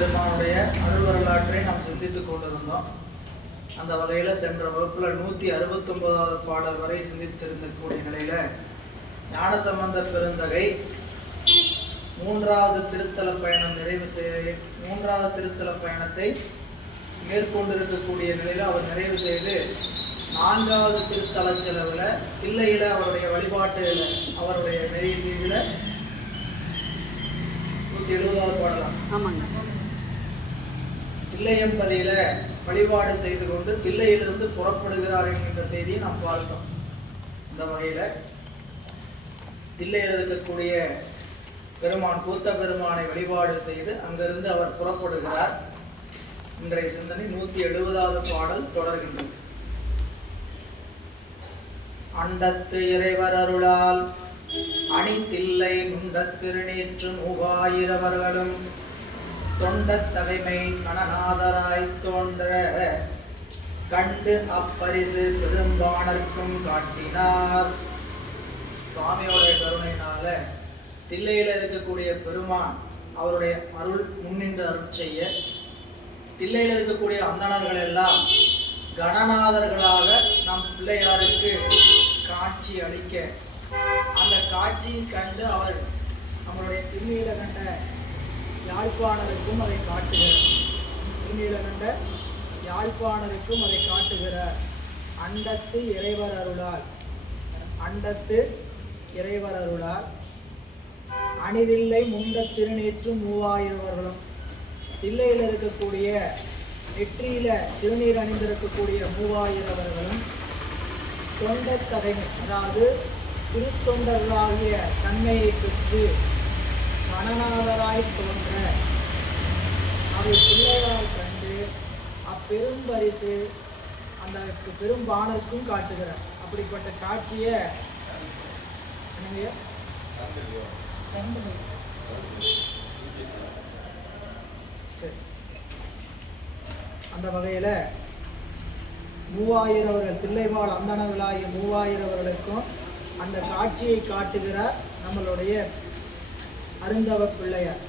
பெருமானுடைய அருள் வரலாற்றை நாம் சிந்தித்துக் கொண்டிருந்தோம். அந்த வகையில் சென்ற வகுப்பில் 169வது பாடல் வரை சிந்தித்திருந்தக்கூடிய நிலையில் ஞானசம்பந்த பெருந்தகை மூன்றாவது திருத்தல பயணத்தை மேற்கொண்டிருக்கக்கூடிய நிலையில் அவர் நிறைவு செய்து 4வது திருத்தல செலவில் தில்லையில் அவருடைய வழிபாட்டில் அவருடைய நெறியில் 170வது பாடலாம் தில்லையம்பதியில் வழிபாடு செய்து கொண்டு தில்லையிலிருந்து புறப்படுகிறார் என்கின்ற செய்தியை நாம் பார்த்தோம். இந்த வகையில் தில்லையில் இருக்கக்கூடிய பெருமான் கூத்த பெருமானை வழிபாடு செய்து அங்கிருந்து அவர் புறப்படுகிறார். இன்றைய சிந்தனை 170வது பாடல் தொடர்கின்றது. அண்டத்து இறைவர் அருளால் அணி தில்லை முண்டத் திருநீற்றும் மூவாயிரவர்களும் தொண்டத் தகைமை கணநாதராய் தோன்ற கண்டு அப்பரிசு பெரும்பாணர்க்கும் காட்டினார். சுவாமியோடைய கருணையினால தில்லையில் இருக்கக்கூடிய பெருமான் அவருடைய அருள் முன்னின்று அருள் செய்ய தில்லையில் இருக்கக்கூடிய அந்தணர்கள் எல்லாம் கணநாதர்களாக நம் பிள்ளையாருக்கு காட்சி அளிக்க அந்த காட்சியை கண்டு அவர் நம்மளுடைய திருநீல கண்ட யாழ்ப்பாணருக்கும் அதை காட்டுகிறார். திருநீல கண்ட யாழ்ப்பாணருக்கும் அதை காட்டுகிறார். அண்டத்து இறைவர் அருளால் அணிதில்லை முண்ட திருநீற்றும் மூவாயிரவர்களும் தில்லையில் இருக்கக்கூடிய நெற்றியில திருநீர் அணிந்திருக்கக்கூடிய மூவாயிரவர்களும் தொண்டத் தகைமை அதாவது திருத்தொண்டர்களாகிய தன்மையை பெற்று கணநாதராய் தோன்ற அவை பிள்ளைகளால் கண்டு அப்பெரும் பரிசு அந்த பெரும்பாணருக்கும் காட்டுகிறார். அப்படிப்பட்ட காட்சியை அந்த வகையில் மூவாயிரவர்கள் தில்லைவாழ் அந்தணர்களாகிய மூவாயிரவர்களுக்கும் அந்த காட்சியை காட்டுகிறார் நம்மளுடைய அருந்தவ பிள்ளையார்.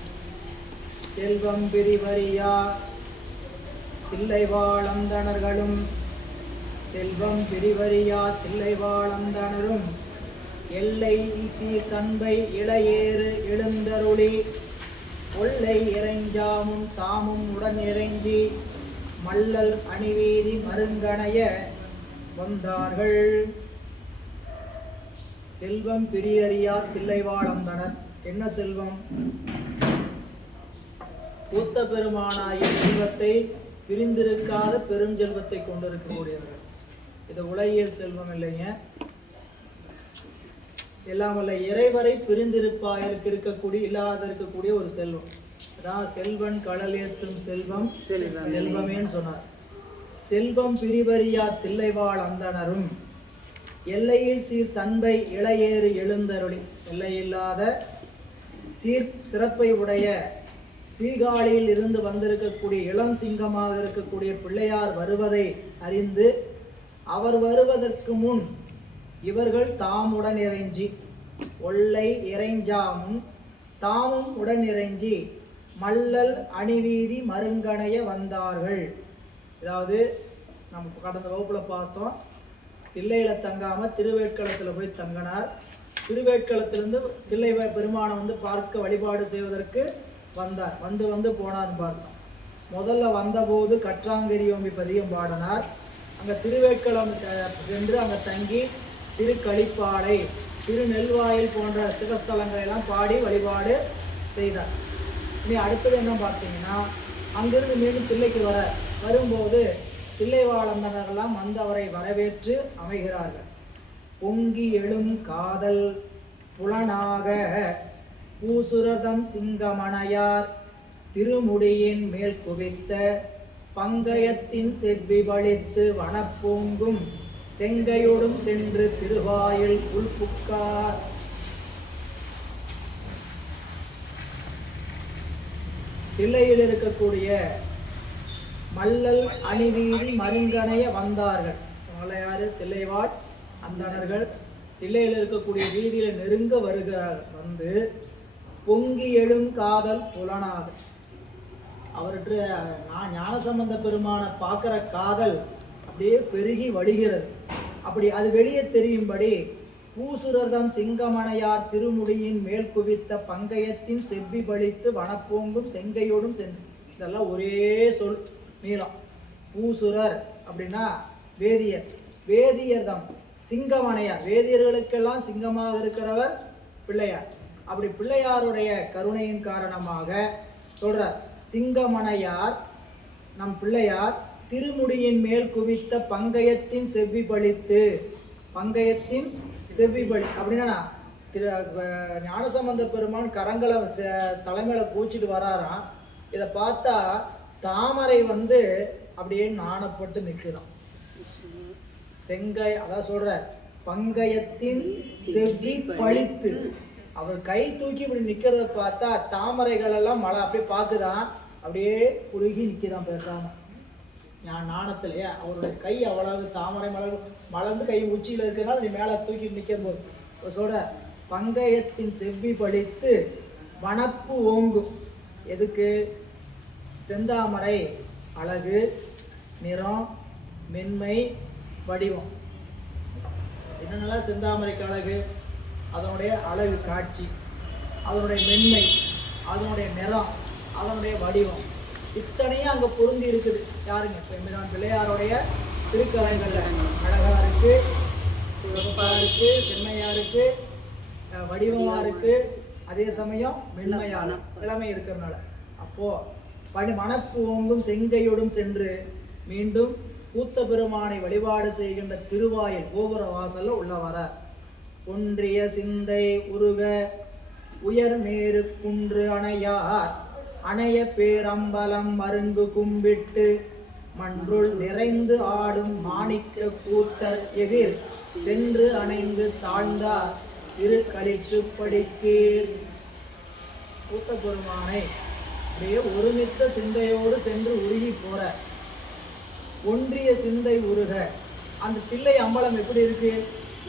செல்வம் பிரிவரியா தில்லைவாழ் அந்தணர்களும் செல்வம் பிரிவரியா தில்லைவாழ் அந்தணரும் எல்லை சீர் சண்பை இளையேறு எழுந்தருளி ஒல்லை இறைஞ்சாமும் தாமும் உடன் இறைஞ்சி மல்லல் அணிவீதி மருங்கணைய வந்தார்கள். செல்வம் பிரியறியா தில்லைவாழ் அந்தணர் என்ன செல்வம்? கூத்த பெருமானாகிய செல்வத்தை பிரிந்திருக்காத பெருஞ்செல்வத்தை கொண்டிருக்கக்கூடியவர்கள். இது உலகியல் செல்வம் இல்லைங்க, எல்லாம் வல்ல இறைவரை இருக்கக்கூடிய இல்லாத இருக்கக்கூடிய ஒரு செல்வம். அதான் செல்வன் கடல் ஏற்றும் செல்வம் செல்வமேன்னு சொன்னார். செல்வம் பிரிவரியா தில்லைவாழ் அந்தணரும் எல்லையில் சீர் சண்பை இளையேறு எழுந்தருளி எல்லையில்லாத சிறப்பை உடைய சீர்காழியில் இருந்து வந்திருக்கக்கூடிய இளம் சிங்கமாக இருக்கக்கூடிய பிள்ளையார் வருவதை அறிந்து அவர் வருவதற்கு முன் இவர்கள் தாம் உடன் இறைஞ்சி ஒல்லை இறைஞ்சாமும் தாமும் உடன் இறைஞ்சி மல்லல் அணிவீதி மருங்கணைய வந்தார்கள். அதாவது நம்ம கடந்த வகுப்புல பார்த்தோம், தில்லையில தங்காம திருவேட்களத்தில் போய் தங்கினார். திருவேட்களத்திலிருந்து தில்லை பெருமானை பார்க்க வழிபாடு செய்வதற்கு வந்தார். வந்து போனார்னு பார்த்தோம். முதல்ல வந்தபோது கற்றாங்கரியோம்பி பதியம் பாடினார். அங்கே திருவேட்களம் சென்று அங்கே தங்கி திருக்களிப்பாடை திருநெல்வாயில் போன்ற சிவஸ்தலங்களை எல்லாம் பாடி வழிபாடு செய்தார். இனி அடுத்தது என்ன பார்த்தீங்கன்னா, அங்கிருந்து மீண்டும் தில்லைக்கு வரும்போது தில்லைவாழந்தனரெல்லாம் வந்து அவரை வரவேற்று அமைகிறார்கள். பொங்கி எழும் காதல் புலனாக பூசுரதம் சிங்கமணையார் திருமுடியின் மேல் குவித்த பங்கயத்தின் செவ்வி வழித்து வனப்பூங்கும் செங்கையோடும் சென்று திருவாயில் உள்புக்கார். தில்லையில் இருக்கக்கூடிய மல்லல் அணிவீதி மருங்கணைய வந்தார்கள். யாரு? தில்லைவாழ் அந்தணர்கள் தில்லையில் இருக்கக்கூடிய வீதியில் நெருங்க வருகிறார்கள். வந்து பொங்கி எழும் காதல் புலனாக அவர்கிட்ட நான் ஞானசம்பந்த பெருமானை பார்க்குற காதல் அப்படியே பெருகி வழிகிறது. அப்படி அது வெளியே தெரியும்படி பூசுரதம் சிங்கமனையார் திருமுடியின் மேல் குவித்த பங்கயத்தின் செவ்வி பழித்து வனப்போங்கும் செங்கையோடும் சென்று. இதெல்லாம் ஒரே சொல் நீளம். பூசுரர் அப்படின்னா வேதியர், வேதியர்தம் சிங்கமனையார், வேதியர்களுக்கெல்லாம் சிங்கமாக இருக்கிறவர் பிள்ளையார். அப்படி பிள்ளையாருடைய கருணையின் காரணமாக சொல்றார், சிங்கமனையார் நம் பிள்ளையார் திருமுடியின் மேல் குவித்த பங்கயத்தின் செவ்வி பழித்து. பங்கயத்தின் செவ்வி பலி அப்படின்னா ஞானசம்பந்த பெருமான் கரங்களை தலைமையில கூச்சிட்டு வராராம். இதை பார்த்தா தாமரை அப்படியே நாணப்பட்டு நிற்கிறான். செங்கை அதான் சொல்ற பங்கயத்தின் செவ்வி பழித்து. அவர் கை தூக்கி இப்படி நிக்கிறத பார்த்தா தாமரைகள் எல்லாம் மழை அப்படியே பார்க்குதான், அப்படியே குறுகி நிற்கிறான் பேசாம. நாணத்திலேயே அவருடைய கை அவ்வளவு தாமரை மலர்ந்து கை உச்சியில் இருக்கிறனால நீ மேலே தூக்கி நிற்கும் போது சொல்ற பங்கயத்தின் செவ்வி பழித்து வனப்பு ஓங்கும். எதுக்கு? செந்தாமரை அழகு, நிறம், மென்மை, வடிவம். என்னென்னலாம் செந்தாமரைக்கு அழகு? அதனுடைய அழகு காட்சி, அதனுடைய மென்மை, அதனுடைய நிறம், அதனுடைய வடிவம், இத்தனையும் அங்கே பொருந்தி இருக்குது. யாருங்க? பெருமிதான் பிள்ளையாருடைய திருக்கரங்கள்ல அழகா இருக்கு, சிறப்பா இருக்கு, செம்மையா இருக்கு, வடிவமா இருக்கு, அதே சமயம் மென்மையான இளமை இருக்கிறதுனால. அப்போ மனப்பு ஓங்கும் செங்கையோடும் சென்று மீண்டும் கூத்த பெருமானை வழிபாடு செய்கின்ற திருவாயில் கோபுர வாசல்ல உள்ள வர. ஒன்றிய சிந்தை உருக உயர்மேறு குன்று அணையார் அணைய பேரம்பலம் மருங்கு கும்பிட்டு மன்றுள் நிறைந்து ஆடும் மாணிக்க கூத்தர் எதிர் சென்று அணைந்து தாழ்ந்தார் இரு கழிச்சு படிக்கீர். கூத்த பெருமானை அப்படியே ஒருமித்த சிந்தையோடு சென்று உருகி போற. ஒன்றிய சிந்தை உருக. அந்த பிள்ளை அம்பலம் எப்படி இருக்கு?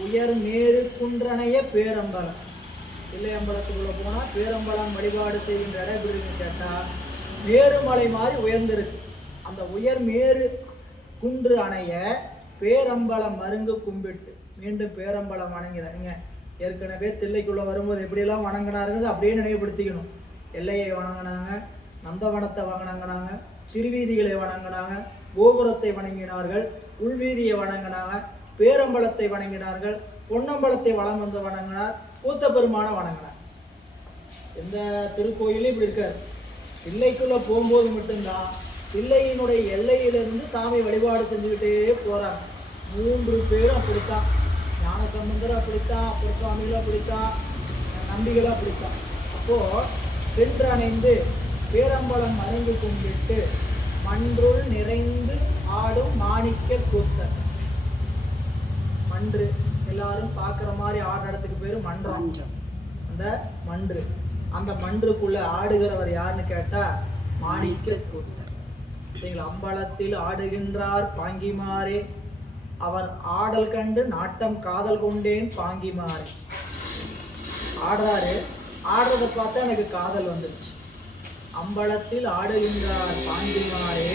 உயர் மேறு குன்றணைய பேரம்பலம். பிள்ளை அம்பலத்துக்குள்ள போனா பேரம்பலம் வழிபாடு செய்கின்ற இடம் எப்படி இருக்குன்னு கேட்டா மேருமலை மாதிரி உயர்ந்திருக்கு. அந்த உயர் மேறு குன்று அணைய பேரம்பலம் மருங்கு கும்பிட்டு மீண்டும் பேரம்பலம் வணங்கிறாங்க. ஏற்கனவே தில்லைக்குள்ள வரும்போது எப்படியெல்லாம் வணங்கினாருங்கிறது அப்படியே நினைவுபடுத்திக்கணும். எல்லையை வணங்கினாங்க, நந்தவனத்தை வணங்கினாங்க, திருவீதிகளை வணங்கினாங்க, கோபுரத்தை வணங்கினார்கள், உள்வீதியை வணங்கினாங்க, பேரம்பலத்தை வணங்கினார்கள், பொன்னம்பலத்தை வளம் வந்து வணங்கினார், கூத்த பெருமான வணங்கினார். எந்த திருக்கோயிலும் இப்படி இருக்காரு. பிள்ளைக்குள்ள போகும்போது மட்டும்தான் பிள்ளையினுடைய எல்லையிலிருந்து சாமி வழிபாடு செஞ்சுக்கிட்டே போறாங்க. 3 பேரும் அப்படித்தான். ஞானசம்பந்தர் அப்படித்தான், அப்புற சுவாமிகளும் அப்படித்தான், நம்பிகளும் அப்படித்தான். அப்போ சென்று அணைந்து பேரம்பலம் மறைந்து கும்பிட்டு மன்றுள் நிறைந்து ஆடும் மாணிக்க கூத்தர். மன்று எல்லாரும் பார்க்குற மாதிரி ஆடுற இடத்துக்கு பேரு மன்றம். அந்த மன்று, அந்த மன்றுக்குள்ள ஆடுகிறவர் யாருன்னு கேட்டா மாணிக்க கூத்தர். சரிங்களா? அம்பலத்தில் ஆடுகின்றார் பாங்கிமாரே, அவர் ஆடல் கண்டு நாட்டம் காதல் கொண்டேன் பாங்கிமாரே. ஆடுறாரு, ஆடுறதை பார்த்தா எனக்கு காதல் வந்துருச்சு. அம்பலத்தில் ஆடுகின்றார் பாங்கிமாரே,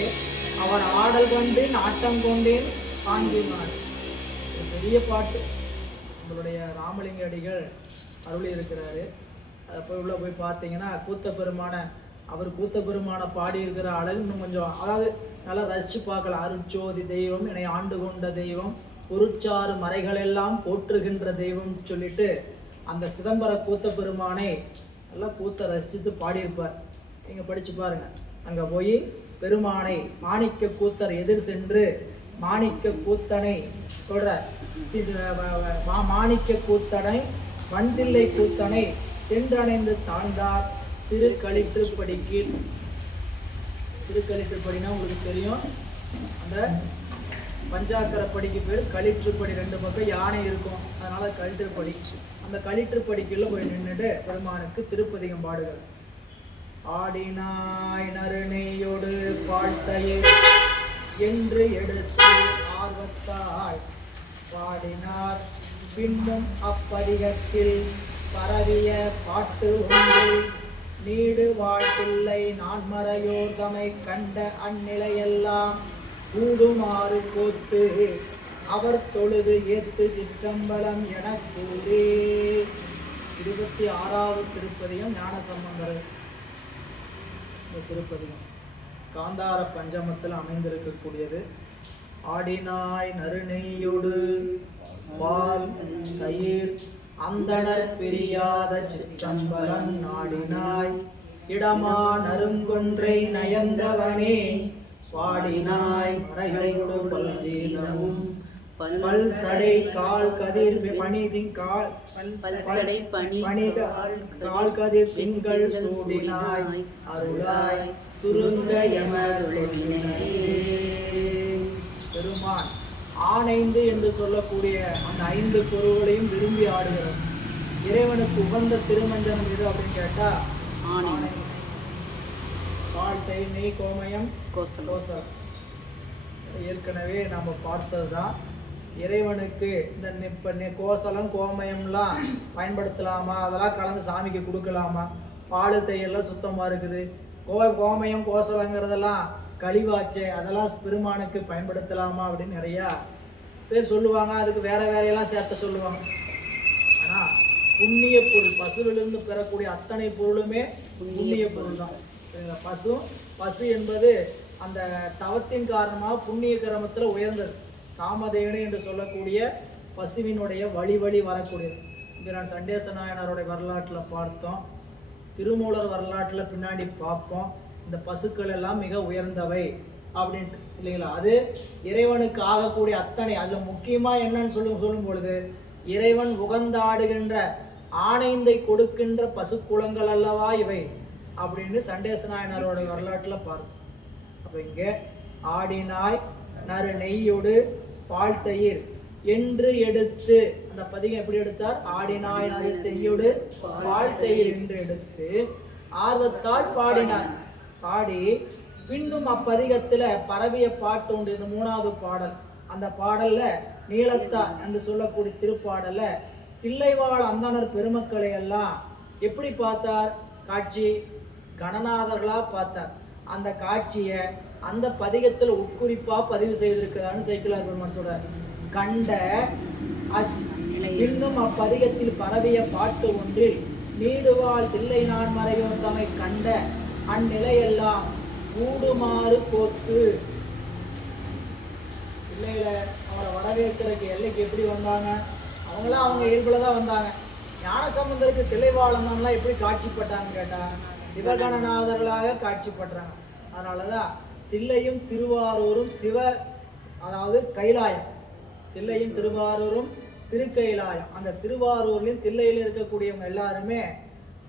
அவர் ஆடல் கொண்டு நாட்டம் கொண்டேன் பாங்கிமாரே. பெரிய பாட்டு நம்மளுடைய ராமலிங்க அடிகள் அருளி இருக்கிறாரு. அதை போய் உள்ள போய் பார்த்தீங்கன்னா கூத்த பெருமான அவர் கூத்த பெருமான பாடி இருக்கிற அழகு இன்னும் கொஞ்சம், அதாவது நல்லா ரசிச்சு பார்க்கலாம். அருட்சோதி தெய்வம், என்னை ஆண்டு கொண்ட தெய்வம், பொருட்சாறு மறைகளெல்லாம் போற்றுகின்ற தெய்வம் சொல்லிட்டு அந்த சிதம்பர கூத்த பெருமானை நல்லா கூத்த ரசிச்சுட்டு பாடியிருப்பார். நீங்கள் படிச்சு பாருங்க. அங்கே போய் பெருமானை மாணிக்க கூத்தர் எதிர் சென்று மாணிக்க கூத்தனை சொல்ற மாணிக்க கூத்தனை வண்டில்லை கூத்தனை சென்றணைந்து தாழ்ந்தார் திருக்களிற்றுப்படிக்கு. திருக்களிற்றுப்படினா உங்களுக்கு தெரியும், அந்த பஞ்சாக்கரப்படிக்கு பேர் களிற்றுப்படி. 2 பக்கம் யானை இருக்கும், அதனால களிற்றுப்படி. அந்த களிற்றுப்படிக்குள்ள போய் நின்றுட்டு பெருமானுக்கு திருப்பதிகம் பாடுகள். ஆடினாய் நறுநெய்யோடு பாழ்த்தையே என்று எடுத்து ஆர்வத்தாய் பாடினார். பின்னும் அப்பதிகத்தில் பரவிய பாட்டு ஒன்று நீடு வாழ்கில்லை நான்மறையோர் தமை கண்ட அந்நிலையெல்லாம் கூடுமாறு கோத்து அவர் தொழுது ஏத்து சிற்றம்பலம் என கூறே. 26வது திருப்பதிகம் ஞானசம்பந்தர் திருப்பதிகம் காந்தார பஞ்சமத்தில் அமைந்திருக்கக்கூடியது. ஆடினாய் நறுநெய்யொடு பால் தயிர் அந்தணர் பிரியாத சிற்றம்பலம் நாடினாய் இடமா நறுங்கொன்றை நயந்தவனே பாடினாய் மறையோடு பல்வேதமும் பல் சடை கால் கதிர் பணிதிங்கால் கால் கதிர் திங்கள் சூடினாய் அருளாய் சுருங்க பெருமான் ஆனைந்து என்று சொல்லக்கூடிய அந்த 5 பொருள்களையும் விரும்பி ஆடுகிறது. இறைவனுக்கு உகந்த திருமஞ்சனம் எது அப்படின்னு கேட்டா ஆனை. பால் தயிர் நெய் கோமயம் கோசலம் ஏற்கனவே நம்ம பார்த்ததுதான். இறைவனுக்கு இந்த கோசலம் கோமயம்லாம் பயன்படுத்தலாமா, அதெல்லாம் கலந்து சாமிக்கு கொடுக்கலாமா? பால் தயிரெல்லாம் சுத்தமாக இருக்குது, கோமயம் கோசலங்கிறதெல்லாம் கழிவாச்சே, அதெல்லாம் பெருமானுக்கு பயன்படுத்தலாமா அப்படின்னு நிறையா பேர் சொல்லுவாங்க. அதுக்கு வேற வேறையெல்லாம் சேர்த்த சொல்லுவாங்க. ஆனால் புண்ணிய பொருள், பசுவிலிருந்து பெறக்கூடிய அத்தனை பொருளுமே புண்ணிய பொருள் தான். பசு என்பது அந்த தவத்தின் காரணமாக புண்ணிய கிரமத்தில் உயர்ந்தது. காமதேனு என்று சொல்லக்கூடிய பசுவினுடைய வழி வரக்கூடியது. இங்கே நான் சண்டேச நாயனாருடைய வரலாற்றில் பார்த்தோம், திருமூலர் வரலாற்றில் பின்னாடி பார்ப்போம். இந்த பசுக்கள் எல்லாம் மிக உயர்ந்தவை அப்படின்ட்டு இல்லைங்களா? அது இறைவனுக்கு ஆகக்கூடிய அத்தனை, அதில் முக்கியமாக என்னன்னு சொல்லும் பொழுது இறைவன் உகந்தாடுகின்ற ஆனைந்தை கொடுக்கின்ற பசுக்குளங்கள் அல்லவா இவை அப்படின்னு சண்டேச நாயனாரோட வரலாற்றில் பார்ப்போம். அப்போ இங்கே ஆடினாய் நறு நெய்யோடு பால் தயிர் என்று எடுத்து, அந்த பதிகம் எப்படி எடுத்தார்? ஆடினாய் நறு நெய்யோடு பால் தயிர் என்று எடுத்து ஆர்வத்தால் பாடினார். பாடி பின்னும் அப்பதிகத்துல பரவிய பாட்டு உண்டு. இந்த 3வது பாடல். அந்த பாடல்ல நீளத்தா என்று சொல்லக்கூடிய திருப்பாடல்ல தில்லைவாழ் அந்தணர் பெருமக்களை எல்லாம் எப்படி பார்த்தார்? காட்சி கணநாதர்களா பார்த்தார். அந்த காட்சியை அந்த பதிகத்துல உட்குறிப்பா பதிவு செய்திருக்கிறான்னு சேக்கிழார் பெருமான் சொல்றார். கண்ட இன்னும் அப்பதிகத்தில் பரவிய பாட்டு ஒன்றில் நீடுவாள் தில்லை நான் மறையோர் தமை கண்ட அந்நிலையெல்லாம் கூடுமாறு கோத்து. பிள்ளைகள அவரை வரவேற்கிறதுக்கு எல்லைக்கு எப்படி வந்தாங்க? அவங்களாம் அவங்க இயல்புல தான் வந்தாங்க. ஞானசம்பந்தருக்கு தில்லைவாழந்தன்லாம் எப்படி காட்சிப்பட்டாங்க கேட்டா சிவகணநாதர்களாக காட்சிப்படுறாங்க. அதனாலதான் தில்லையும் திருவாரூரும் அதாவது கைலாயம். தில்லையும் திருவாரூரும் திருக்கைலாயம். அந்த திருவாரூரில் தில்லையில் இருக்கக்கூடியவங்க எல்லாருமே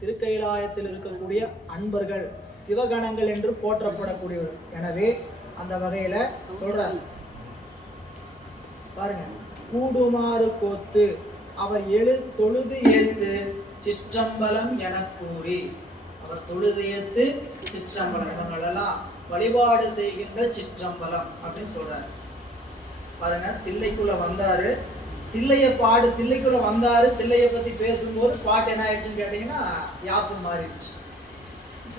திருக்கைலாயத்தில் இருக்கக்கூடிய அன்பர்கள், சிவகணங்கள் என்று போற்றப்படக்கூடியவர். எனவே அந்த வகையில சொல்றார் பாருங்க. கூடுமாறு கோத்து அவர் தொழுது ஏத்து சிற்றம்பலம் என கூறி, அவர் தொழுது ஏத்து சிற்றம்பலம், இவங்களெல்லாம் வழிபாடு செய்கின்ற சிற்றம்பலம் அப்படின்னு சொல்றாரு. பாருங்க, தில்லைக்குள்ள வந்தாரு, தில்லைக்குள்ள வந்தாரு. தில்லையை பத்தி பேசும்போது பாட்டு என்ன ஆயிடுச்சுன்னு கேட்டீங்கன்னா யாப்பு மாறிடுச்சு.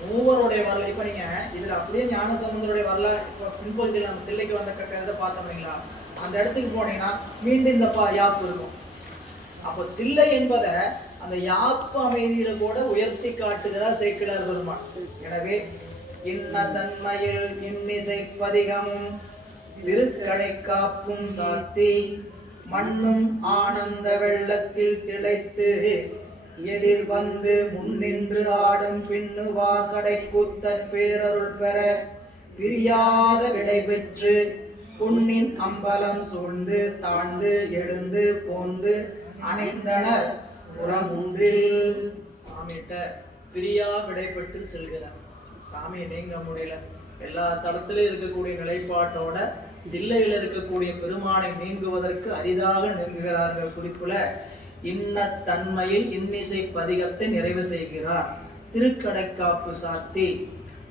ஒவ்வொருடைய வரலாறு இப்ப நீங்க இதுல அப்படியே ஞானசம்பந்தருடைய வரலாறு இப்ப பின்பகுதியில் நம்ம தில்லைக்கு வந்த இதை பார்த்தோம்ங்களா, அந்த இடத்துக்கு போனீங்கன்னா மீண்டும் இந்த யாப்பு இருக்கும். அப்போ தில்லை என்பதை அந்த யாப்பு அமைதியில கூட உயர்த்தி காட்டுகிறார் சேக்கிழார் பெருமான். எனவே இன்ன தன்மையில் இன்னிசை பதிகமும் திருக்கடை காப்பும் சாத்தி மண்ணும் ஆனந்த வெள்ளத்தில் திளைத்து எதிர் வந்து முன்னின்று ஆடும் பின்னு வாசடை கூத்தற் பேரருள் பெற பிரியாத விடை பெற்று பொன்னின் அம்பலம் சூழ்ந்து தாழ்ந்து எழுந்து போந்து அணைந்தனர் புறமூன்றில். சாமிகிட்ட பிரியா விடை பெற்று செல்கிறார். சாமியை நீங்க முடியல. எல்லா தளத்திலும் இருக்கக்கூடிய நிலைப்பாட்டோட தில்லையில் இருக்கக்கூடிய பெருமானை நீங்குவதற்கு அரிதாக நீங்குகிறார்கள். குறிப்புல இன்ன தன்மையில் இன்னிசை பதிகத்தை நிறைவு செய்கிறார். திருக்கடைக்காப்பு சாத்தி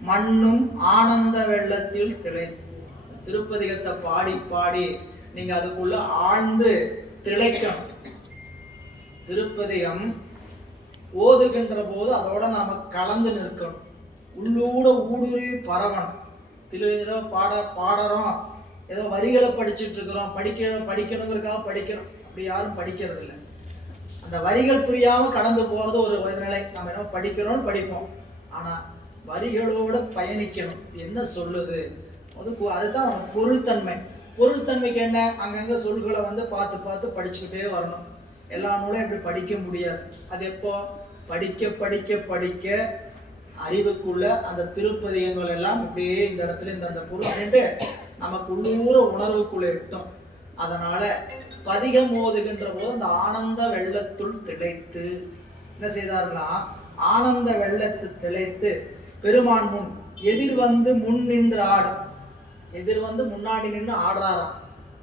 மண்ணும் ஆனந்த வெள்ளத்தில் திளைத்து. திருப்பதிகத்தை பாடி பாடி நீங்க அதுக்குள்ள ஆழ்ந்து திளைக்கணும். திருப்பதிகம் ஓதுகின்ற போது அதோட நாம கலந்து நிற்கணும், உள்ளூட ஊடுருவி பரவணும். ஏதோ பாடுறோம், ஏதோ வரிகளை படிச்சுட்டு இருக்கிறோம், படிக்கணுங்கிறதுக்காக படிக்கிறோம், அப்படி யாரும் படிக்கிறது இல்லை. அந்த வரிகள் புரியாம கடந்து போறது ஒரு நிலை. நம்ம என்ன படிக்கிறோம் படிப்போம், ஆனா வரிகளோட பயணிக்கணும். என்ன சொல்லுது அதுதான் பொருள்தன்மை. பொருள்தன்மைக்கு என்ன, அங்கங்க சொல்களை பார்த்து பார்த்து படிச்சுக்கிட்டே வரணும். எல்லா நூலையும் இப்படி படிக்க முடியாது. அது எப்போ படிக்க படிக்க படிக்க அறிவுக்குள்ள அந்த திருப்பதிகங்கள் எல்லாம் இப்படியே இந்த இடத்துல இந்த பொருள் நமக்கு உள்ளூர உணர்வுக்குள்ள எட்டும். அதனால பதிகம் ஓதுகின்ற போது அந்த ஆனந்த வெள்ளத்துள் திளைத்து என்ன செய்தார்களாம், ஆனந்த வெள்ளத்து திளைத்து பெருமான் முன் எதிர் முன் நின்று ஆடும். எதிர் முன்னாடி நின்று ஆடுறாராம்,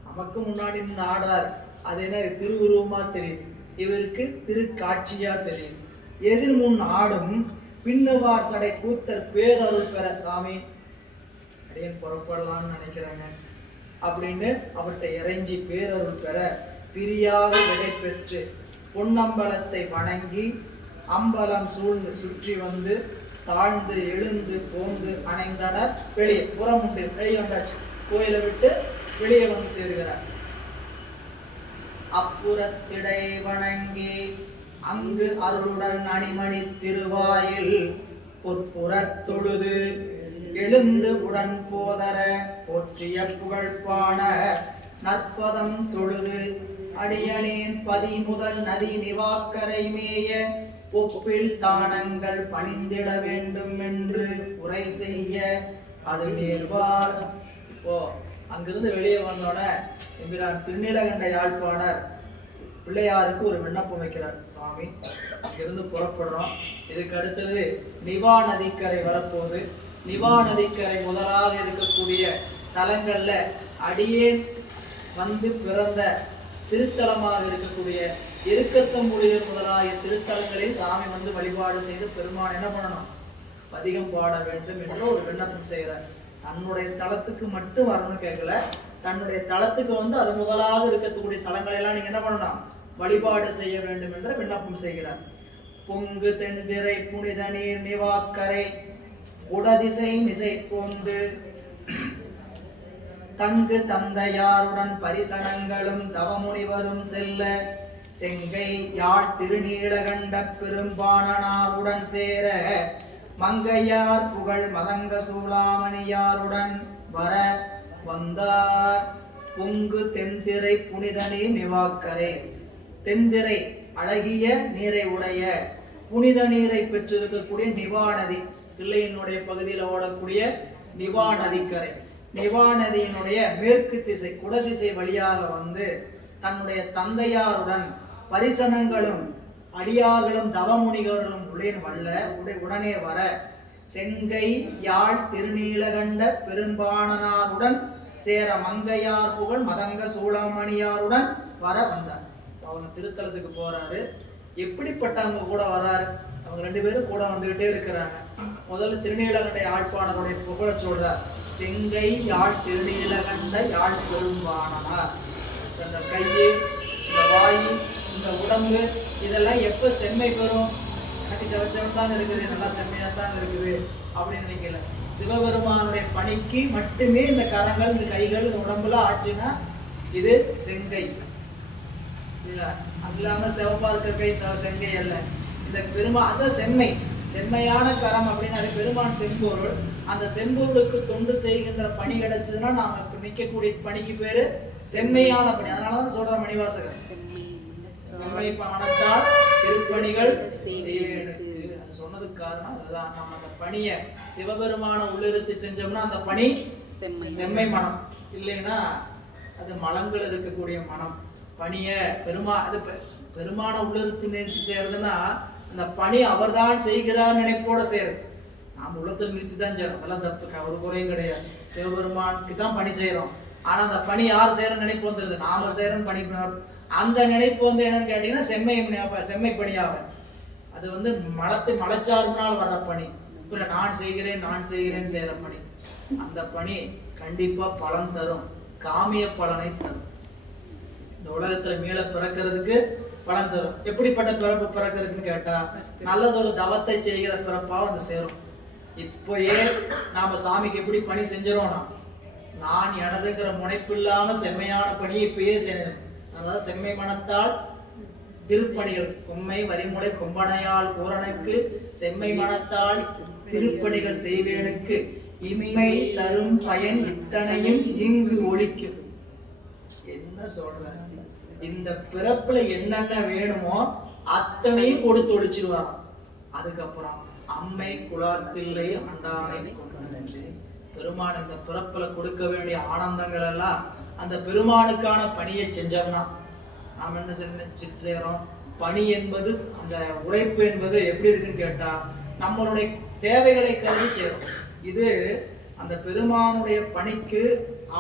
நமக்கு முன்னாடி நின்று ஆடுறாரு. அது என்ன திருவுருவமா தெரியுது, இவருக்கு திருக்காட்சியா தெரியும். எதிர் முன் ஆடும் பின்னுவார் சடை கூத்தர் பேரருள் பெற சாமி அப்படியே புறப்படலாம்னு நினைக்கிறாங்க அப்படின்னு அவர்கிட்ட இறைஞ்சி பேரருள் பெற பிரியாத விடை பெற்று பொன்னம்பலத்தை வணங்கி அம்பலம் சூழ்ந்து சுற்றி தாழ்ந்து எழுந்து போந்து அணைந்தனர். வெளியே புறம் உண்டு, வெளியே வந்தாச்சு, கோயிலை விட்டு வெளியே சேருகிறார். அப்புறத்திடை வணங்கி அங்கு அருளுடன் அணிமணி திருவாயில் பொற்புறத் தொழுது எழுந்து உடன் போதர போற்றிய புகழ் பாண நற்பதம் தொழுது அடியனின் பதி முதல் நதி நிவாக்கரை மேய ஒப்பில் தானங்கள் பணிந்திட வேண்டும் என்று உரை செய்ய அது நேர்வார். இப்போ அங்கிருந்து வெளியே வந்தோட எம்பிரான் திருநீலகண்ட யாழ்ப்பாணர் பிள்ளையாருக்கு ஒரு விண்ணப்பம் வைக்கிறார். சுவாமி இங்கிருந்து புறப்படுறோம், இதுக்கு அடுத்தது நிவா நதிக்கரை வரப்போகுது. நிவா நதிக்கரை முதலாக இருக்கக்கூடிய தலங்கள்ல அடியேன் பிறந்த திருத்தலமாக இருக்கக்கூடிய இருக்கத்தமுடைய முதலாகிய திருத்தலங்களில் சாமி வழிபாடு செய்து பெருமான் என்ன பண்ணணும், பதிகம் பாட வேண்டும் என்று ஒரு விண்ணப்பம் செய்கிறார். தன்னுடைய தலத்துக்கு மட்டும் வரணும்னு கேட்கல, தன்னுடைய தலத்துக்கு அது முதலாக இருக்கக்கூடிய தலங்களை எல்லாம் நீங்க என்ன பண்ணணும், வழிபாடு செய்ய வேண்டும் என்று விண்ணப்பம் செய்கிறார். பொங்கு தென்திரை புனித நீர் நிவாக்கரை உடதிசை மிசை போந்து தங்கு தந்தையாருடன் பரிசனங்களும் தவமுனிவரும் செல்ல செங்கை யாழ் திருநீலகண்ட பெரும்பாணனாருடன் சேர மங்கையார் புகழ் மதங்க சூளாமணியாருடன் வர வந்தார். பொங்கு தென்திரை புனித நீர் நிவாக்கரை, தென்திரை அழகிய நீரை உடைய புனித நீரை பெற்றிருக்கக்கூடிய நிவா நதி, தில்லையினுடைய பகுதியில் ஓடக்கூடிய நிவா நதிக்கரை. நிவா நதியினுடைய மேற்கு திசை குடதிசை வழியாக தன்னுடைய தந்தையாருடன் பரிசனங்களும் அடியார்களும் தவமுனிகர்களும் உடனே வர செங்கை யாழ் திருநீலகண்ட பெரும்பாணனாருடன் சேர மங்கையார் புகழ் மதங்க சூளாமணியாருடன் வர வந்தார். அவங்க திருத்தலத்துக்கு போறாரு. எப்படிப்பட்டவங்க கூட வராரு, அவங்க 2 பேரும் கூட வந்துகிட்டே இருக்கிறாங்க. முதல்ல திருநீலகண்ட யாழ்ப்பாணருடைய புகழ சொல்றார். செங்கை யாழ் திருநீலகண்ட யாழ் பெரும்பாணனார். இந்த கையை, இந்த வாய், இந்த உடம்பு இதெல்லாம் எப்ப செம்மை பெறும், எனக்கு ஜவச்சவன் தான் இருக்குது, நல்லா செம்மையா தான் இருக்குது அப்படின்னு நினைக்கல. சிவபெருமானுடைய பணிக்கு மட்டுமே இந்த கரங்கள், இந்த கைகள், இந்த உடம்புல ஆச்சுன்னா இது செங்கை. அது இல்லாம சிவப்பா இருக்கிற கை செங்கை அல்ல. இந்த அத செம்மை, செம்மையான கரம் அப்படின்னு அது பெருமான் செம்பொருள். அந்த செம்பொருளுக்கு தொண்டு செய்கின்ற பணி கிடைச்சதுன்னா நாம நிற்கக்கூடிய பணிக்கு பேரு செம்மையான பணி. அதனாலதான் சொல்ற மணிவாசகர் செம்மை பணத்தால் திருப்பணிகள் சொன்னதுக்கு காரணம் அதுதான். நம்ம அந்த பணியை சிவபெருமான உள்ளிருத்தி செஞ்சோம்னா அந்த பணி செம்மை மனம், இல்லைன்னா அது மலங்கள் இருக்கக்கூடிய மனம். பணிய பெருமான உள்ளிருத்தி நிறுத்தி செய்யறதுன்னா அந்த பணி அவர்தான் செய்கிறார் நினைப்போட செய்யறது. நாம் உள்ளத்தில் நிறுத்தி தான் செய்யறோம், அதெல்லாம் தப்பு, ஒரு குறையும் கிடையாது. சிவபெருமானுக்கு தான் பணி செய்யறோம். ஆனா அந்த பணி யார் செய்யற நினைப்பு வந்துருது, நாம செய்யறோம் பணி. அந்த நினைப்பு என்னன்னு கேட்டீங்கன்னா செம்மை பணியாக அது மலைச்சார்பினால் வர்ற பணி. நான் செய்கிறேன் செய்யற பணி. அந்த பணி கண்டிப்பா பலன் தரும், காமிய பலனை தரும். இந்த உலகத்துல மேல பிறக்கிறதுக்கு பலன் தரும். எப்படிப்பட்ட பிறப்பு பிறக்கிறதுன்னு கேட்டா நல்லதொரு தவத்தை செய்கிற பிறப்பா வந்து சேரும். இப்போயே நாம சாமிக்கு எப்படி பணி செஞ்சிரோம்னா, நான் எனதுங்கிற முனைப்பு இல்லாம செம்மையான பணியை இப்பயே செய்யணும். அதாவது செம்மை மனத்தால் திருப்பணிகள் கொம்மை வரிமுறை கொம்பனையால் பூரனுக்கு செம்மை மனத்தால் திருப்பணிகள் செய்வேனுக்கு இம்மை தரும் பயன் இத்தனையும் இங்கு ஒழிக்கும். என்ன சொல்ற, இந்த பிறப்புல என்னென்ன வேணுமோ அத்தனையும் கொடுத்து ஒழிச்சிருவாங்க. அதுக்கப்புறம் அம்மை குலாத்தில்லை ஆண்டானை கொண்டு பெருமான் இந்த பிறப்புல கொடுக்க வேண்டிய ஆனந்தங்கள் எல்லாம் அந்த பெருமானுக்கான பணியை செஞ்சோம்னா நாம் என்ன செய்யறோம். பணி என்பது அந்த உழைப்பு என்பது எப்படி இருக்குன்னு கேட்டா நம்மளுடைய தேவைகளை கருதி செய்யறோம். இது அந்த பெருமானுடைய பணிக்கு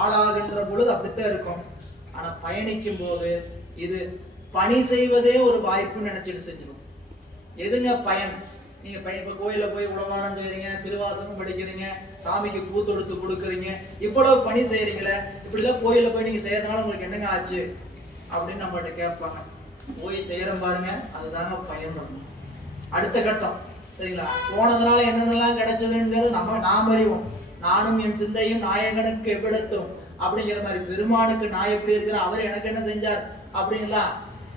ஆளாகின்ற பொழுது அப்படித்தான் இருக்கும். ஆனா பயணிக்கும் போது இது பணி செய்வதே ஒரு வாய்ப்புன்னு நினைச்சிட்டு செஞ்சிடும். எதுங்க பயன்? நீங்க இப்ப கோயில போய் உழவாரம் செய்யறீங்க, திருவாசகம் படிக்கிறீங்க, சாமிக்கு பூ தொடுத்து கொடுக்குறீங்க, இவ்வளவு பணி செய்யறீங்களே, இப்படி எல்லாம் கோயில போய் நீங்க செய்யறதுனால உங்களுக்கு என்னங்க ஆச்சு அப்படின்னு நம்மகிட்ட கேட்பாங்க. போய் செய்யறோம் பாருங்க, அதுதாங்க பயன் வரணும். அடுத்த கட்டம் சரிங்களா, போனதுனால என்னென்னலாம் கிடைச்சதுங்கிறது நாம் அறிவோம். நானும் என் சிந்தையும் நாயகனுக்கு எவ்விடத்தும் அப்படிங்கிற மாதிரி பெருமானுக்கு நான் எப்படி இருக்கிறேன், அவர் எனக்கு என்ன செஞ்சார் அப்படிங்களா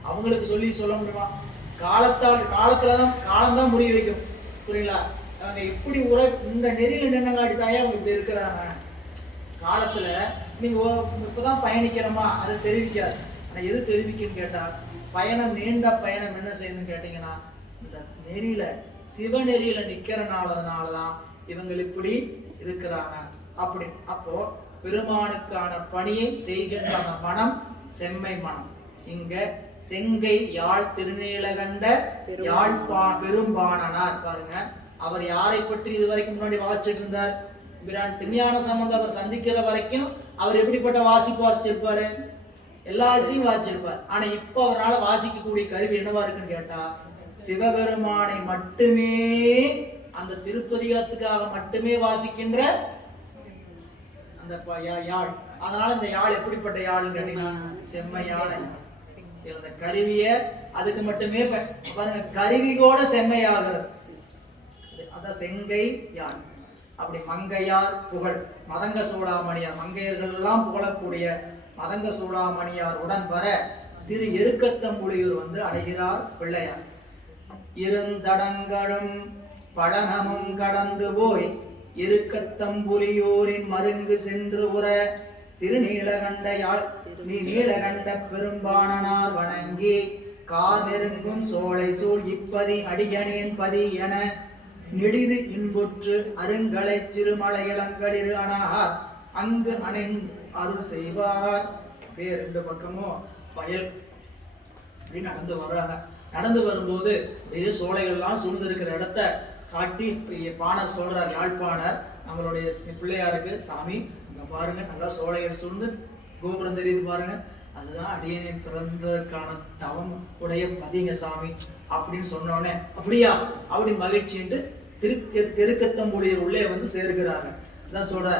அவங்களுக்கு சொல்ல முடியுமா? காலத்துலதான் காலம்தான் முடிவு வைக்கும். புரியுங்களா? அவங்க இப்படி இந்த நெறியில நின்னங்காட்டிதாயே அவங்க இப்படி இருக்கிறாங்க. காலத்துல நீங்க இப்பதான் பயணிக்கிறோமா அது தெரிவிக்காது. ஆனா எது தெரிவிக்குன்னு கேட்டா பயணம், நீண்ட பயணம் என்ன செய்யணும்னு கேட்டீங்கன்னா இந்த நெறியில சிவநெறியில நிக்கிறனாலதான் இவங்க இப்படி இருக்கிறாங்க அப்படி. அப்போ பெருமானுக்கான பணியை செய்கின்ற மனம் செம்மை மனம். இங்க செங்கை யாழ் திருநீலகண்ட பெரும்பாணனார் பாருங்க, அவர் யாரை பற்றி இது வரைக்கும் முன்னாடி வாசிச்சுட்டு இருந்தார்? பிரான் திருஞான சம்பந்தம் அவர் சந்திக்கிற வரைக்கும் அவர் எப்படிப்பட்ட வாசிச்சிருப்பாரு? எல்லா வாசியும் வாசிச்சிருப்பார். ஆனா இப்ப அவரால் வாசிக்கக்கூடிய கருவி என்னவா இருக்குன்னு கேட்டா சிவபெருமானை மட்டுமே, அந்த திருப்பதிகத்துக்காக மட்டுமே வாசிக்கின்ற அந்த யாழ். அதனால இந்த யாழ் எப்படிப்பட்ட யாழ்னு கேட்டீங்கன்னா செம்மையான அந்த கருவிய அதுக்கு மட்டுமே பாருங்க, கருவி கூட செம்மையாகிறது. அதான் செங்கை யாழ். அப்படி மங்கையார் புகழ் மதங்க சூடாமணியார், மங்கையர்கள் எல்லாம் புகழக்கூடிய மதங்க சூடாமணியார் உடன் வர திரு எருக்கத்தம்புலியூர் வந்து அடைகிறார் பிள்ளையார். இருந்தடங்களும் பழனமும் கடந்து போய் எருக்கத்தம்புலியூரின் மருங்கு சென்று உற நீலகண்ட பெரும்பாணனார் வணங்கி கார் நெருங்கும் சோலை சூழ் இப்பதி அடியணியின் பதி என நெடிது இன்புற்று அருங்கலை சிறுமலை இளங்களிரு அணார் அங்கு அருள் செய்வார். ரெண்டு பக்கமும் வயல் அப்படி நடந்து வர்றாங்க. நடந்து வரும்போது நிறைய சோலைகள்லாம் சூழ்ந்திருக்கிற இடத்த காட்டி பாணர் சொல்றார், யாழ்ப்பாணர் நம்மளுடைய பிள்ளையாருக்கு, சாமி இங்க பாருங்க நல்லா சோலைகள் சூழ்ந்து கோபுரம் தெரியுது பாருங்க, அதுதான் அடியனை பிறந்ததற்கான தவம் உடைய பதிங்க சாமி அப்படின்னு சொன்னோடனே அப்படியா அப்படி மகிழ்ச்சின்ட்டு எருக்கத்தம்புலியூர் உள்ளே வந்து சேர்கிறாங்க. அதான் சொல்ற,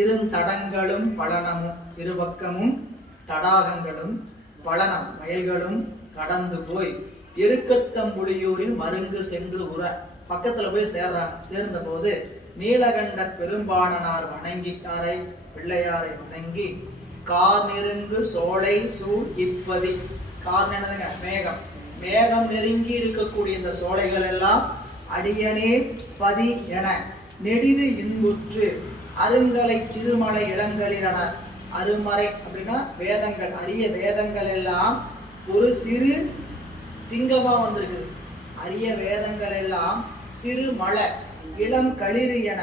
இருந்தடங்களும் பழனமும், இருபக்கமும் தடாகங்களும் பழனம் வயல்களும் கடந்து போய் எருக்கத்தம்புலியூரின் மருங்கு சென்று உற பக்கத்துல போய் சேர்றாங்க. சேர்ந்த போது நீலகண்ட பெரும்பாணனார் வணங்கிக்காரை பிள்ளையாரை வணங்கி கார் நெருங்கு சோலை சூழ் இப்பதி. கார் என்னதுங்க? மேகம். மேகம் நெருங்கி இருக்கக்கூடிய இந்த சோலைகள் எல்லாம் அடியனே பதி என நெடிது இன்புற்று அருங்கலை சிறுமலை இளங்களிலான. அருமறை அப்படின்னா வேதங்கள், அரிய வேதங்கள் எல்லாம் ஒரு சிறு சிங்கமா வந்திருக்குது. அரிய வேதங்கள் எல்லாம் சிறு மலை இளம் களிறு என,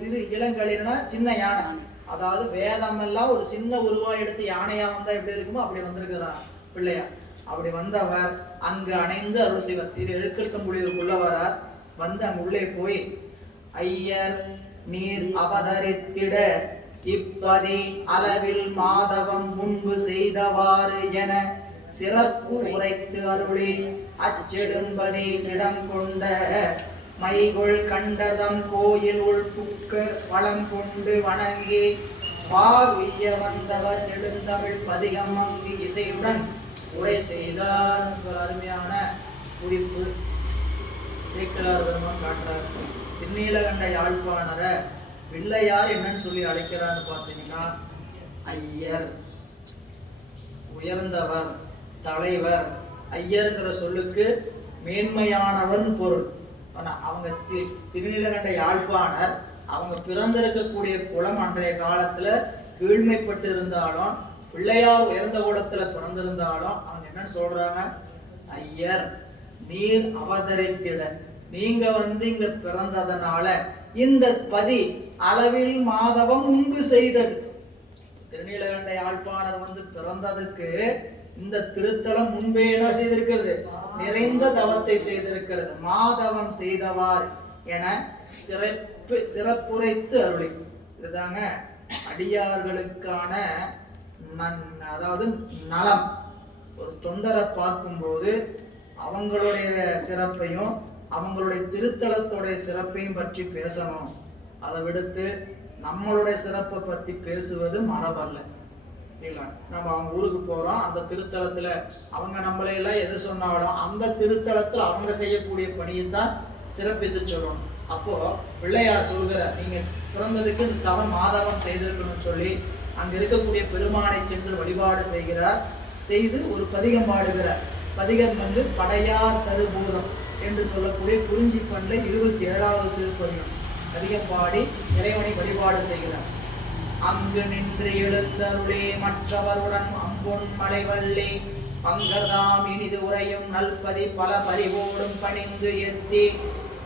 சிறு இளங்களிர்னா சின்ன யானை. அதாவது வேதம் எல்லாம் ஒரு சின்ன உருவா எடுத்து யானையா வந்தா எப்படி இருக்குமோ அப்படி வந்திருக்கிறார் பிள்ளையார். அப்படி வந்தவர் அங்கு அணைந்து அருள் செய்வார். திரு எருக்கத்தம்புலியூருக்குள்ள வரார். வந்து அங்கு உள்ளே போய் ஐயர் நீர் அவதரித்திட இப்பதி அளவில் மாதவம் முன்பு செய்தவாறு என சிறப்பு உரைத்து அருளி அச்செடும்பதி இடம் கொண்ட மைகொள் கண்டதம் கோயில் உள்புக்க வளம் கொண்டு வணங்கி பார் உய்ய வந்தவர் செடுந்தமிழ் பதிகம் அங்கு இசையுடன் உரை செய்தார். ஒரு அருமையான குறிப்பு சேக்கிழார் பெருமான் காட்டுறார். திருநீலகண்ட யாழ்ப்பாணரை பிள்ளையார் என்னன்னு சொல்லி அழைக்கிறான்னு பார்த்தீங்கன்னா ஐயர், உயர்ந்தவர், தலைவர். ஐயர்ங்கிற சொல்லுக்கு மேன்மையானவன் பொருள். ஆனா அவங்க திருநீலகண்ட யாழ்ப்பாணர் அவங்க பிறந்திருக்கக்கூடிய குலம் அன்றைய காலத்துல கீழ்மைப்பட்டு இருந்தாலும், பிள்ளையார் உயர்ந்த குலத்துல பிறந்திருந்தாலும் அவங்க என்னன்னு சொல்றாங்க, ஐயர் நீர் அவதரித்திட, நீங்க இங்க பிறந்ததனால இந்த பதி அளவில் மாதவம் முன்பு செய்தது. திருநீலகண்ட யாழ்ப்பாணர் பிறந்ததுக்கு இந்த திருத்தலம் முன்பே என்ன செய்திருக்கிறது, நிறைந்த தவத்தை செய்திருக்கிறது. மாதவம் செய்தவார் என சிறப்புரைத்து அருளி. இதுதாங்க அடியார்களுக்கான அதாவது நலம். ஒரு தொண்டரை பார்க்கும்போது அவங்களுடைய சிறப்பையும் அவங்களுடைய திருத்தலத்துடைய சிறப்பையும் பற்றி பேசணும். அதை விடுத்து நம்மளுடைய சிறப்பை பத்தி பேசுவது மரபல்ல. நம்ம அவங்க ஊருக்கு போறோம், அந்த திருத்தலத்துல அவங்க நம்மளையெல்லாம் எது சொன்னாலும் அந்த திருத்தலத்துல அவங்க செய்யக்கூடிய பணியை தான் சிறப்பித்து சொல்லணும். அப்போ பிள்ளையார் சொல்கிற நீங்க பிறந்ததுக்கு இந்த தவம் மாதவம் செய்திருக்கணும்னு சொல்லி அங்க இருக்கக்கூடிய பெருமானை சென்று வழிபாடு செய்கிறார். செய்து ஒரு பதிகம் பாடுகிறார். பதிகம் படையார் தருபூதம் என்று சொல்லக்கூடிய குறிஞ்சி பண்ல 27வது திருப்பதிகம். பதிகம் பாடி இறைவனை வழிபாடு செய்கிறார். அங்கு நின்று எழுந்தருளே மற்றவருடன் அம்பொன் மலைவள்ளி பங்கர்தாம் இனிது உரையும் நல்பதி பல பறிவோடும் பணிந்து எத்தி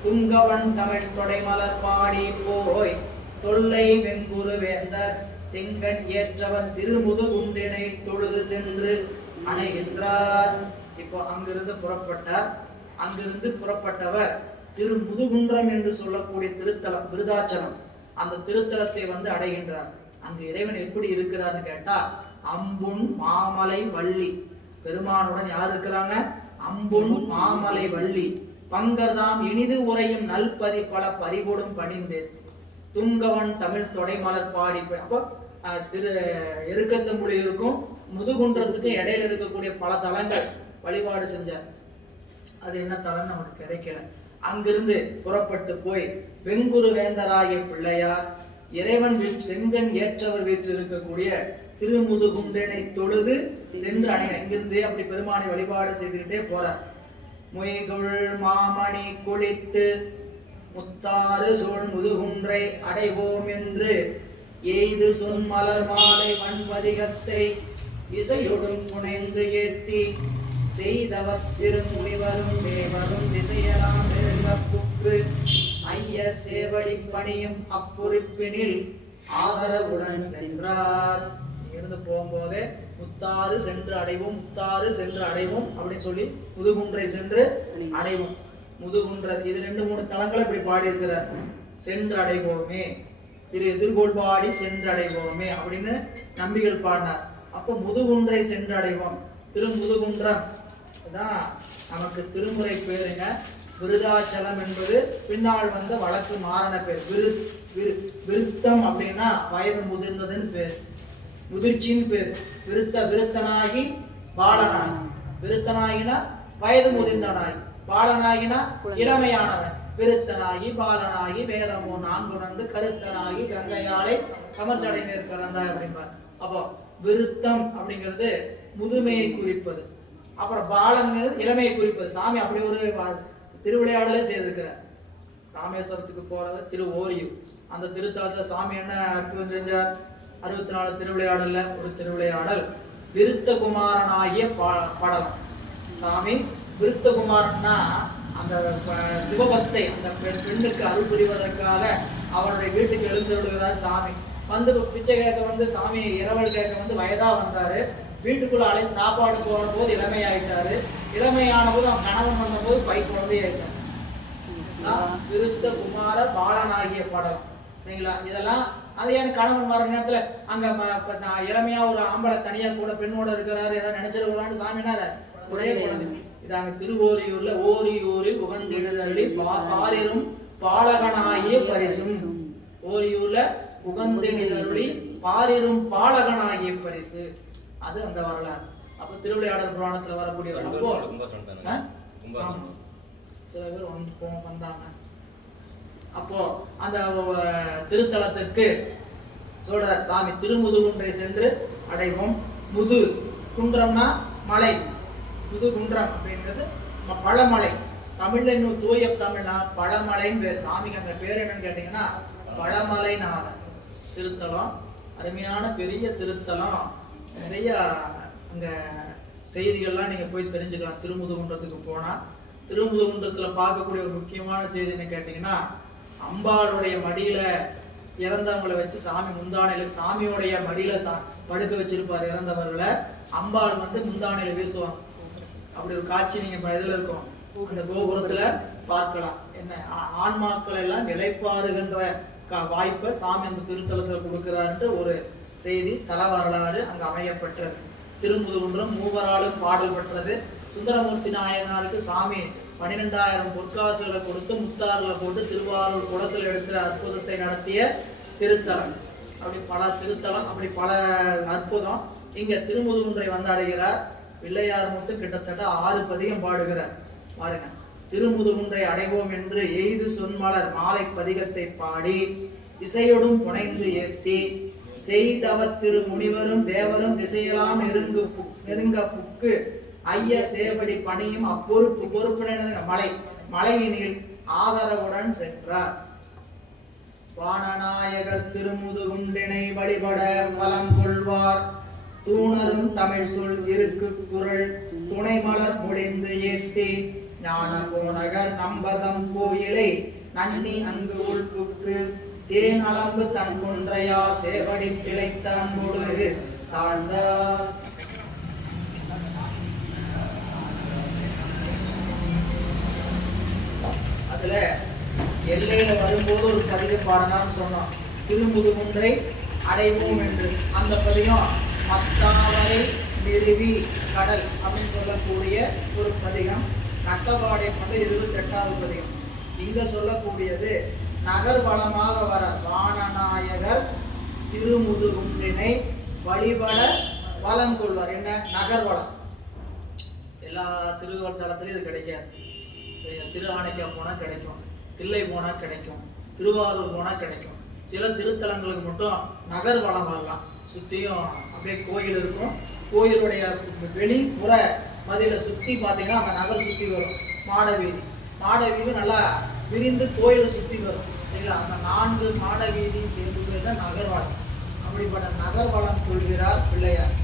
துங்கவன் தமிழ் தொடைமலர் பாடி போய் தொல்லை வெங்குரு வேந்தர் செங்கன் ஏற்றவன் திருமுதுகுன்றினை தொழுது சென்று அணைகின்றார். இப்போ அங்கிருந்து புறப்பட்டார். அங்கிருந்து புறப்பட்டவர் திருமுதுகுன்றம் என்று சொல்லக்கூடிய திருத்தலம் விருதாச்சலம், அந்த திருத்தலத்தை அடைகின்றார். அங்கு இறைவன் எப்படி இருக்கிறார்னு கேட்டா அம்புன் மாமலை வள்ளி. பெருமானுடன் யார் இருக்கிறாங்க, அம்புன் மாமலை வள்ளி. பங்கர்தாம் இனிது உரையும் நல்பதி பல பறிபொடும் பணிந்து துங்கவன் தமிழ் தொடைமலர் பாடி. அப்போ திரு எருக்கத்தம்புலி இருக்கும் முதுகுன்றத்துக்கு இடையில இருக்கக்கூடிய பல தலங்கள் வழிபாடு செஞ்சார். அது என்ன தலம் நமக்கு கிடைக்கல. அங்கிருந்து புறப்பட்டு போய் வெங்குரு வேந்தராகிய பிள்ளையார் இறைவன் செங்கன் ஏற்றவர் வீட்டில் இருக்கக்கூடிய திருமுதுகுன்றனை தொழுது சென்று அணைய. இங்கிருந்து அப்படி பெருமானை வழிபாடு செய்துகிட்டே போறார். மொய்குள் மாமணி குளித்து முத்தாறு சூழ் முதுகுன்றை அடைவோம் என்று எய்து சொன்மலர் மாலை மண்பதிகத்தை இசையொடும் புனைந்து ஏற்றி செய்தவத்திரும் முனிவரும் தேவரும் திசையலாம் நெருங்கப்புக்கு ஐயர் சேவடி பணியும் அப்பொறுப்பினில் ஆதரவுடன் சென்றார். இருந்து போகும்போதே முத்தாறு சென்று அடைவோம், முத்தாறு சென்று அடைவோம் அப்படின்னு சொல்லி முதுகுன்றை சென்று அடைவோம். முதுகுன்ற இது 2-3 தலங்களை இப்படி பாடி இருக்கிறார். சென்று அடைவோமே, திரு எதிர்கொள்பாடி சென்று அடைவோமே அப்படின்னு நம்பிகள் பாடினார். அப்போ முதுகுன்றை சென்று அடைவோம். திருமுதுகுன்றம் தான் நமக்கு திருமுறை பேருங்க. விருதாச்சலம் என்பது பின்னால் வழக்கு மாறான பேர். விருத்தம் அப்படின்னா வயது முதிர்ந்ததுன்னு பேர், முதிர்ச்சின்னு பேர். விருத்தனாகி பாலனாகி, விருத்தனாகினா வயது முதிர்ந்தனாகி, பாலனாகினா இளமையானவன். விருத்தனாகி பாலனாகி வேதமோ 4 கருத்தனாகி கங்கையாலை கமர்ச்சடை மேற் கலந்தாய் அப்படின்பார். அப்போ விருத்தம் அப்படிங்கிறது முதுமையை குறிப்பது. அப்புறம் பாலங்கிறது இளமையை குறிப்பது. சாமி அப்படி ஒரு திருவிளையாடலே செய்திருக்கிறார். ராமேஸ்வரத்துக்கு போறவர் திரு ஓரியூர். அந்த திருத்தலத்துல சாமி என்ன அற்புதம் செஞ்சார்? 64 திருவிளையாடல்ல ஒரு திருவிளையாடல் விருத்தகுமாரனாகிய படலம். சாமி விருத்தகுமாரன்னா அந்த சிவபக்தை அந்த பெண்ணுக்கு அருள் புரிவதற்காக அவருடைய வீட்டுக்கு எழுந்தருளுகிறார். சாமி பிச்சை கேட்க சாமி இரவல் கேட்க வயதா வந்தாரு. வீட்டுக்குள்ள அழைத்து சாப்பாடு போன போது இளமையாயிட்டாரு. இளமையான போது அவன் கணவன் வந்த போது பை குழந்தையாயிட்டார். விருத்த குமார பாலனாகிய படம் சரிங்களா? இதெல்லாம் அது ஏன் கணவன் வர நேரத்துல அங்க இளமையா ஒரு ஆம்பளை தனியா கூட பெண்ணோட இருக்கிறாரு ஏதாவது நினைச்சிருக்கலான்னு சாமினார ஒரே குழந்தை. இது அங்க திருவோரியூர்ல ஓரியூரில் உகந்திகழி பாரிரும் பாலகனாகிய பரிசும். ஓரியூர்ல உகந்திகழி பாரிரும் பாலகனாகிய பரிசு. அது அந்த வரலாறு. அப்ப திருவிளையாடல் புராணத்துல வரக்கூடிய அப்போ சில பேர் வந்தாங்க. அப்போ அந்த திருத்தலத்திற்கு சொல்ற சாமி திருமுதுகுன்றை சென்று அடைவோம். முது குன்றம்னா மலை, முது குன்றம் அப்படிங்கிறது பழமலை. தமிழ்ல இன்னும் தூய தமிழ்னா பழமலைன்னு பேர். சாமிக்கு அந்த பேர் என்னன்னு கேட்டீங்கன்னா பழமலைநாதன் திருத்தலம். அருமையான பெரிய திருத்தலம். நிறைய அங்க செய்திகள்லாம் நீங்க போய் தெரிஞ்சுக்கலாம். திருமுதுகுன்றத்துக்கு போனா திருமுதுகுன்றத்துல பார்க்கக்கூடிய ஒரு முக்கியமான செய்தி என்ன கேட்டீங்கன்னா, அம்பாளுடைய மடியில இறந்தவங்களை வச்சு சாமி முந்தானையில சாமியோடைய மடியில படுக்க வச்சிருப்பாரு இறந்தவர்களை. அம்பாள் வந்து முந்தானையில வீசுவாங்க. அப்படி ஒரு காட்சி நீங்க இதுல இருக்கும், அந்த கோபுரத்துல பார்க்கலாம். என்ன ஆன்மாக்கள் எல்லாம் இளைப்பாறுகின்ற வாய்ப்பை சாமி அந்த திருத்தலத்துல கொடுக்கிறாருன்ற ஒரு செய்தி தல வரலாறு அங்க அமையப்பெற்றது. திருமுதுகுன்றம் மூவராலும் பாடல் பெற்றது. சுந்தரமூர்த்தி நாயனாருக்கு சாமி 12,000 பொற்காசுகளை கொடுத்து முத்தாறுல போட்டு திருவாரூர் குளத்தில் எடுக்கிற அற்புதத்தை நடத்திய திருத்தலம். அப்படி பல திருத்தலம், அப்படி பல அற்புதம். இங்க திருமுதுகுன்றை வந்து அடைகிறார். பிள்ளையார் மட்டும் கிட்டத்தட்ட 6 பதிகம் பாடுகிறார். பாருங்க, திருமுதுகுன்றை அடைவோம் என்று எய்து சொன்மலர் மாலை பதிகத்தை பாடி இசையோடும் புனைந்து ஏத்தி செய்தவ திரு முனிவரும் தேவரும் திசையெல்லாம் நெருங்க புக்கு ஐய சேவடி பணியும் அப்பொறுப்பு பொறுப்பு மலையினில் ஆதரவுடன் சென்றார். வானநாயகர் திருமுதுகுண்டினை வழிபட வலம் கொள்வார். தூணரும் தமிழ் சொல் இருக்கு குரல் துணை மலர் மொழிந்து ஏத்தி ஞான போனகர் நம்பதம் கோயிலை நன்னி அங்கு உள்புக்கு தேன் அளம்பு தன் கொன்றையார் சேவடி திளைத்த அன்போடு தாழ்ந்தார். அதுல எல்லையில வரும்போது ஒரு பதிகம் பாடலாம்னு சொன்னோம். திருமுதுகுன்றை அடைவோம் என்று. அந்த பதிகம் மத்தாவரை நிறுவி கடல் அப்படின்னு சொல்லக்கூடிய ஒரு பதிகம். நட்டபாடை கொண்ட 28வது பதிகம். இங்க சொல்லக்கூடியது நகர்வளமாக வர வானநாயகர் திருமுதுகுன்றினை வழிபட வலம் கொள்வார். என்ன நகர்வளம்? எல்லா திருவள்ளத்திலையும் இது கிடைக்காது. சரியா? திரு ஆணைக்கா போனா கிடைக்கும், தில்லை போனா கிடைக்கும், திருவாரூர் போனா கிடைக்கும். சில திருத்தலங்களுக்கு மட்டும் நகர்வளம் வரலாம். சுத்தியும் அப்படியே கோயில் இருக்கும். கோயிலுடைய வெளிப்புற மதியில சுத்தி பார்த்தீங்கன்னா அந்த நகர் சுத்தி வரும். மாடவீதி, மாடவீதி நல்லா விரிந்து கோயிலை சுத்தி வரும். சரிங்களா? அந்த 4 மாடவீதி சேர்ந்து தான் நகர்வளம். அப்படிப்பட்ட நகர்வளம் கொள்கிறார் பிள்ளையார்.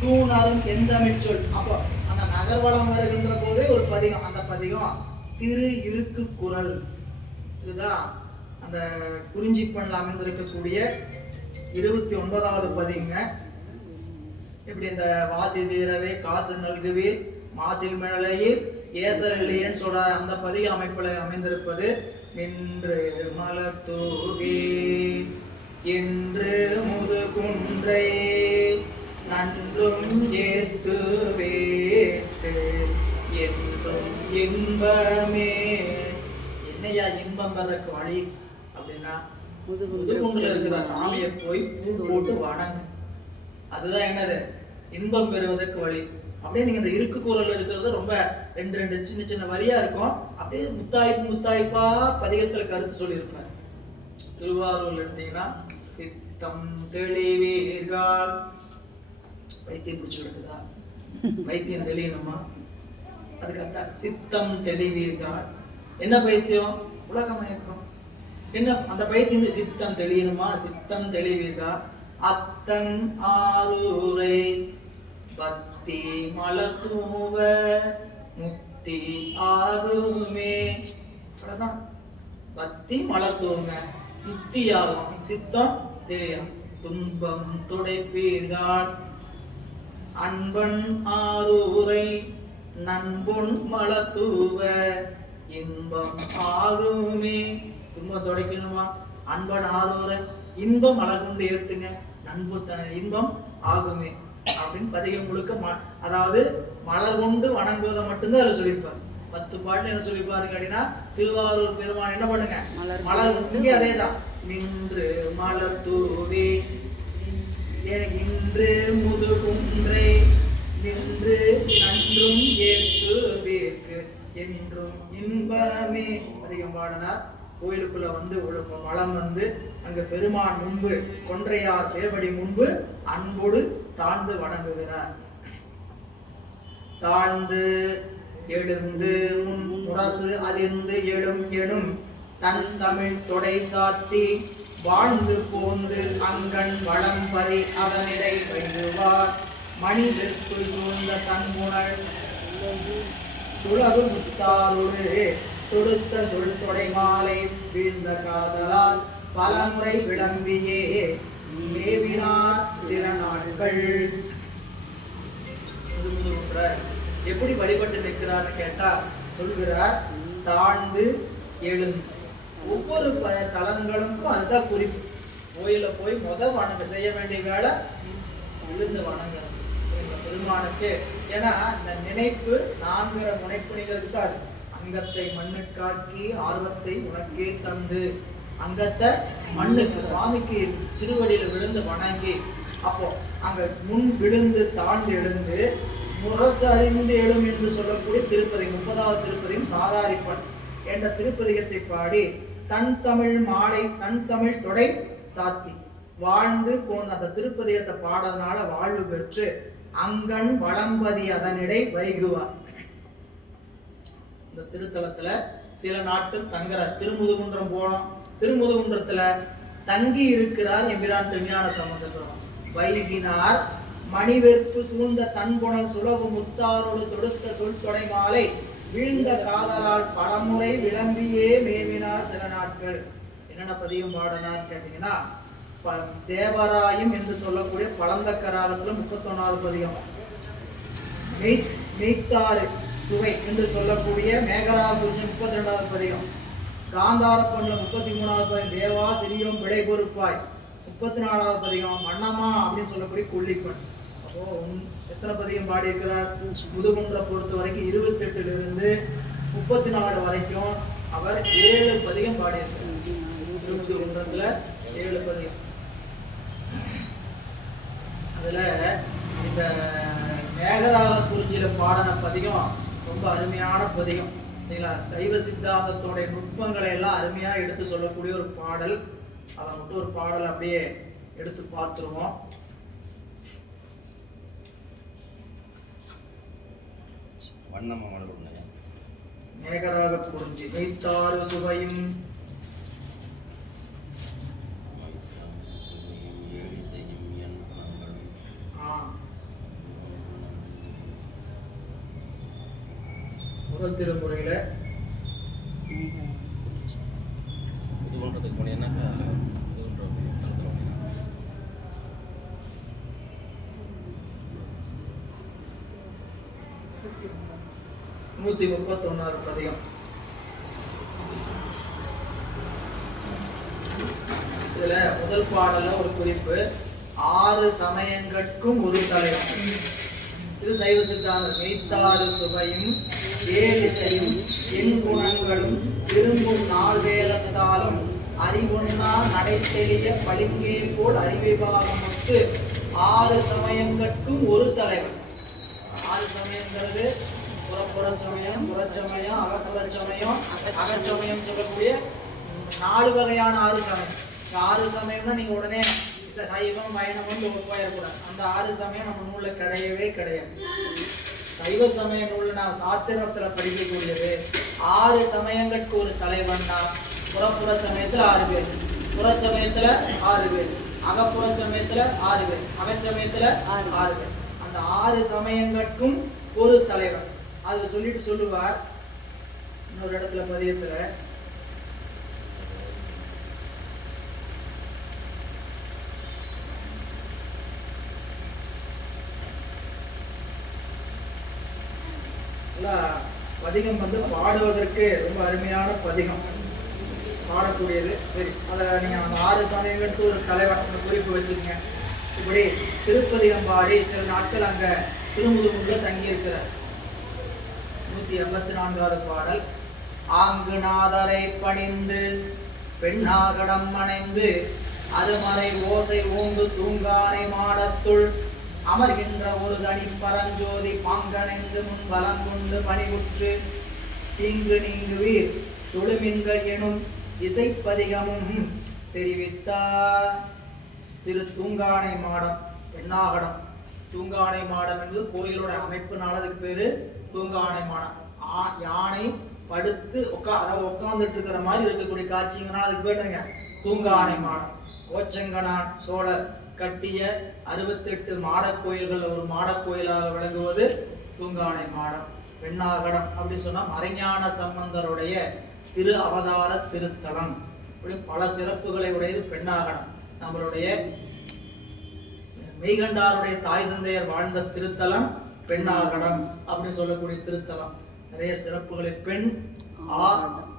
தூணரும் செந்தமிழ் சொல். அப்போ அந்த நகர்வளம் வருகின்ற போதே ஒரு பதிகம். அந்த பதிகம் திரு இருக்கு குரல். இதுதான் அந்த குறிஞ்சிப்பண்ணில் அமைந்திருக்கக்கூடிய 29வது பதிகங்க. இப்படி இந்த வாசி தீரவே காசு நல்குவீர் மாசில் மேலையில் ஏசரல்லையன்னு சொல்ற அந்த பதிக அமைப்புல அமைந்திருப்பது நின்று மலத்தூகி என்று முதுகுன்றை நன்றும் ஏத்து வேத்து என்றும் இன்பமே. என்னையா இன்பம் வர்றதுக்கு வழி அப்படின்னா முதுகுன்றுல இருக்கிற சாமியை போய் பூ போட்டு வணங்கு. அதுதான் என்னது இன்பம் பெறுவதற்கு வழி. அப்படியே நீங்க இந்த இருக்கு குரல் இருக்கிறது ரொம்ப 2 சின்ன சின்ன வரியா இருக்கும். அப்படியே முத்தாய்ப்பா பதிகத்துல கருத்து சொல்லியிருப்பார். திருவாரூர்ல எடுத்தீங்கன்னா சித்தம் தெளிவீர்கள். வைத்தியம் பிடிச்சு கிடக்குதா? வைத்தியம் தெளியணுமா? அதுக்கு சித்தம் தெளிவீர்கள். என்ன பைத்தியம்? உலக மயக்கம். என்ன அந்த பைத்தியம்? சித்தம் தெளியணுமா? சித்தம் தெளிவீர்கள். அத்தன் ஆரூரை பக்தி மலத்தூவ முக்தி ஆகுமே. அவ்வளவுதான். பக்தி மலத்தூங்க முக்தி ஆகும். சித்தம் தெரியும். துன்பம் துடைப்பீர்கள். அன்பன் ஆரூரை நண்பொன் மலத்தூவ இன்பம் ஆகுமே. துன்பம் துடைக்கணுமா? அன்பன் ஆரூரை இன்பம் மலர் கொண்டு ஏத்துங்க, நண்பு இன்பம் ஆகுமே அப்படின்னு பதிகம் முழுக்க அதாவது மலர் கொண்டு வணங்குவதை மட்டும்தான் அதில் சொல்லியிருப்பார். 10 பாட்டுல என்ன சொல்லியிருப்பாரு அப்படின்னா, திருவாரூர் பெருமான் என்ன பண்ணுங்க மலர் இங்கே அதேதான். நின்று மலர் தூவி இன்று முதுகுன்றை நின்று நன்றும் ஏற்று வேற்கு என்றும் இன்பமே அதிகம் பாடினார். கோயிலுக்குள்ள வந்து வளம் வந்து அங்க பெருமான் முன்பு கொன்றையார் சேவடி முன்பு அன்போடு தாழ்ந்து வணங்குகிறார். தாழ்ந்து எழுந்து முரசு அதிர்ந்து எழும் எழும் தன் தமிழ் தொடை சாத்தி வாழ்ந்து போந்து அங்கண் வளம்பதி அதனிடை வைகுவார் மணிதற்கு சூழ்ந்த தன்புணல் சுழவு முத்தாரோடு தொடுத்த சொல் தொடை மாலை வீழ்ந்த காதலால் பலமுறை விளம்பியே மேவினார் சில நாட்கள். எப்படி வழிபட்டு நிற்கிறார் கேட்டா சொல்கிறார், தாழ்ந்து எழுந்து. ஒவ்வொரு தலங்களுக்கும் அதுதான் குறிப்பு. கோயில போய் வணங்க செய்ய வேண்டிய வேலை விழுந்து வணங்குறது பெருமானுக்கு. ஏன்னா இந்த நினைப்பு நான்கிற முனைப்புணிகளுக்கு தான் அது. அங்கத்தை மண்ணுக்காக்கி ஆர்வத்தை உனக்கே தந்து, அங்கத்தை மண்ணுக்கு சுவாமிக்கு திருவடியில விழுந்து வணங்கி, அப்போ அங்க முன் விழுந்து தாழ்ந்து எழுந்து முரசு அறிந்து எழும் என்று சொல்லக்கூடிய திருப்பதி 30வது திருப்பதியும் சாதாரிப்பன் என்ற திருப்பதிகத்தை பாடி தன் தமிழ் மாலை தன் தமிழ் தொடை சாத்தி வாழ்ந்து போன அந்த திருப்பதிகத்தை பாடுறதுனால வாழ்வு பெற்று அங்கண் வளம்பதி அதனிடை வைகுவார். இந்த திருத்தலத்துல சில நாட்கள் தங்குறார். திருமுதுகுன்றம் போனோம். திருமுதுகுன்றத்துல தங்கி இருக்கிறார் எம்பிரான் திருஞான சம்பந்தர். வைகினார் மணிவெற்பு சூழ்ந்த தன்புணல் சுலபு முத்தாரோடு தொடுத்த சொல் தொடை மாலை வீழ்ந்த காதலால் பலமுறை விளம்பியே மேவினார் சில நாட்கள். என்னென்ன பதியம் பாடனான்னு கேட்டீங்கன்னா, தேவராயம் என்று சொல்லக்கூடிய பழந்தக்கராகத்துல 31வது பதியம், மெய்த்தாறு சுவை என்று சொல்லக்கூடிய மேகராபுரிஞ்சம் 32வது பதியம், காந்தார பொண்ணுல 33வது பதியம், தேவா சிறியோம் விளை பொறுப்பாய் 34வது பதியம், மன்னமா அப்படின்னு சொல்லக்கூடிய கொல்லிப்பண். அப்போ எத்தனை பதியம் பாடி இருக்கிறார்? முதுகுன்றை பொறுத்த வரைக்கும் 28லிருந்து 34 வரைக்கும் அவர் 7 பதியம் பாடியிருக்கிறார். திருமுதுகுன்றத்துல 7 பதியம். அதுல இந்த மேகராக குறிஞ்சில பாடின பதியம் ரொம்ப அருமையான பதியம். சரிங்களா? சைவ சித்தாந்தத்தோட நுட்பங்களை எல்லாம் அருமையா எடுத்து சொல்லக்கூடிய ஒரு பாடல். அதை மட்டும் ஒரு பாடல் அப்படியே எடுத்து பார்த்துருவோம். மேகராக குறிஞ்சி மெய்த்தாறு சுவையும் முதல் திருமுறையில நூத்தி 31வது பதியம். இதுல முதல் பாடல்ல ஒரு குறிப்பு, 6 சமயங்கட்கும் ஒரு தலைவன். இது சைவ சித்தாந்தம். மெய்த்தாறு சுவையும் 7 இசையும் என் குணங்களும் விரும்பும் 4 வேதத்தாலும் அறிவுண்ணா நடைத்தெளிய பளிங்கே போல் அறிவிபாகமொத்து 6 சமயங்கட்கும் ஒரு தலைவன். 6 சமயங்கிறது புற சமயம், புறச்சமயம், அகப்புறச்சமயம், அகச்சமயம் சொல்லக்கூடிய 4 வகையான 6 சமயம். 6 சமயம்னா நீங்க உடனே சைவம் வைணவம் போயிடக்கூடாது. அந்த 6 சமயம் நம்ம நூல்ல கிடையவே கிடையாது. சைவ சமய நூல்ல நான் சாத்திரத்துல படிக்கக்கூடியது 6 சமயங்களுக்கு ஒரு தலைவன்னா, புற சமயத்துல 6 பேர், புறச்சமயத்துல 6 பேர், அகப்புற சமயத்துல 6 பேர், அகச்சமயத்துல 6 பேர். அந்த 6 சமயங்களுக்கும் ஒரு தலைவன். அது சொல்லிட்டு சொல்லுவார் இன்னொரு இடத்துல பதியத்துல, பதிகம் வந்து பாடுவதற்கு ரொம்ப அருமையான பதிகம், பாடக்கூடியது. சரி, அதை நீங்க அந்த 6 சமயங்களுக்கு ஒரு தலைவன் குறிப்பு வச்சுக்கங்க. இப்படி திருப்பதிகம் பாடி சில நாட்கள் அங்க திருமுதுகுன்றுல தங்கி இருக்கிறார். 184வது பாடல், ஆங்கு நாதரை பணிந்து பெண்ணாகடம் அணைந்து அருமறை ஓசை ஓங்கு தூங்கானை மாடத்துள் அமர்கின்ற ஒரு தனி பரஞ்சோதி பாங்கணைந்து முன் வலம் கொண்டு பணிவுற்று தீங்கு நீங்குவீர் தொழுமின்கள் எனும் இசைப்பதிகமும் தெரிவித்தார். திரு தூங்கானை மாடம் பெண்ணாகடம். தூங்கானை மாடம் என்பது கோயிலோட அமைப்புனால அதுக்கு பேரு தூங்கானை மாடம். யானை படுத்து உட்கார்ந்துட்டு இருக்கிற மாதிரி இருக்கக்கூடிய காட்சிங்கனால அதுக்கு பேருங்க தூங்கானை மாடம். கோச்சங்கனான் சோழர் கட்டிய 68 மாடக் கோயில்கள் ஒரு மாடக் கோயிலாக விளங்குவது தூங்கானை மாடம். பெண்ணாகடம் அப்படின்னு சொன்னா மறைஞான சம்பந்தருடைய திரு அவதார திருத்தலம். இப்படி பல சிறப்புகளை உடையது பெண்ணாகடம். நம்மளுடைய மெய்கண்டாருடைய தாய் தந்தையர் வாழ்ந்த திருத்தலம் பெண்ணாகடம் அப்படின்னு சொல்லக்கூடிய திருத்தலம். நிறைய சிறப்புகளை பெண் ஆ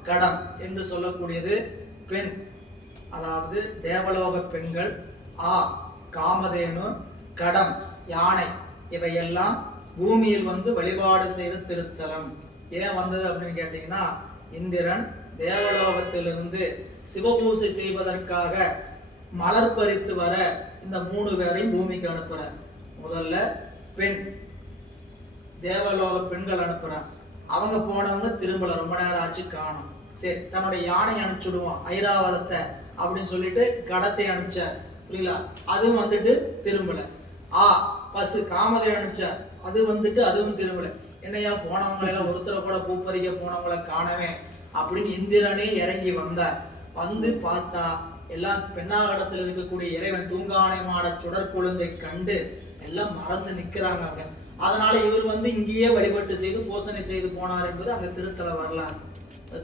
கடம் என்று சொல்லக்கூடியது பெண், அதாவது தேவலோக பெண்கள், ஆ காமதேனு, கடம் யானை, இவையெல்லாம் பூமியில் வந்து வழிபாடு செய்த திருத்தலம். ஏன் வந்தது அப்படின்னு கேட்டீங்கன்னா, இந்திரன் தேவலோகத்திலிருந்து சிவபூசை செய்வதற்காக மலர் பறித்து வர இந்த 3 பேரையும் பூமிக்கு அனுப்புறார். முதல்ல பெண் தேவலோக பெண்கள் அனுப்புறான். அவங்க போனவங்க திரும்பல, ரொம்ப நேரம் ஆச்சு காணும். சரி, தன்னுடைய யானை அனுப்பிச்சுடுவோம் ஐராவதத்தை அப்படின்னு சொல்லிட்டு கடத்தை அனுப்பிச்ச, புரியல, அதுவும் வந்துட்டு திரும்பல. பசு காமதை அனுப்பிச்ச, அது வந்துட்டு அதுவும் திரும்பல. என்னையா போனவங்களை எல்லாம் ஒருத்தரை கூட பூப்பறிக்க போனவங்களை காணவே அப்படின்னு இந்திரனே இறங்கி வந்தார். வந்து பார்த்தா எல்லாம் பெண்ணாகடத்தில் இருக்கக்கூடிய இறைவன் தூங்கானை மாட சுடர் குழந்தை கண்டு எல்லாம் மறந்து நிக்கிறாங்க. அதனால இவர் வந்து இங்கேயே வழிபட்டு செய்து போசனை செய்து போனார் என்பது அங்க திருத்தல வரலாறு.